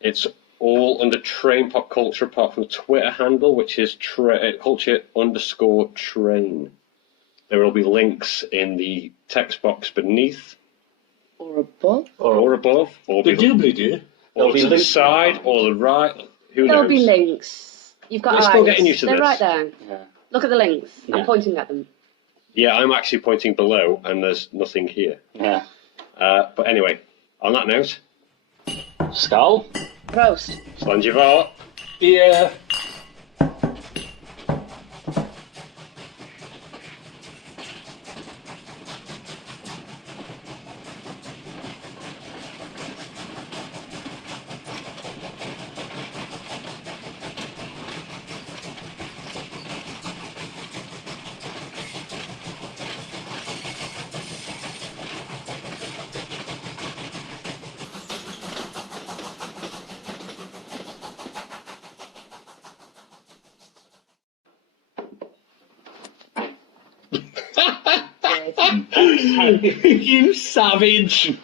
It's all under Train Pop Culture, apart from the Twitter handle, which is culture_train. There will be links in the text box beneath, or above. or above, or The be doobly-doo. or be to the links. side, or the right. Who There'll knows? be links. You've got We're eyes. still getting used to They're this. right there. Yeah. Look at the links. Yeah. I'm pointing at them. Yeah, I'm actually pointing below, and there's nothing here. Yeah. But anyway, on that note, Skål. Prost. Slàinte. Yeah. You savage!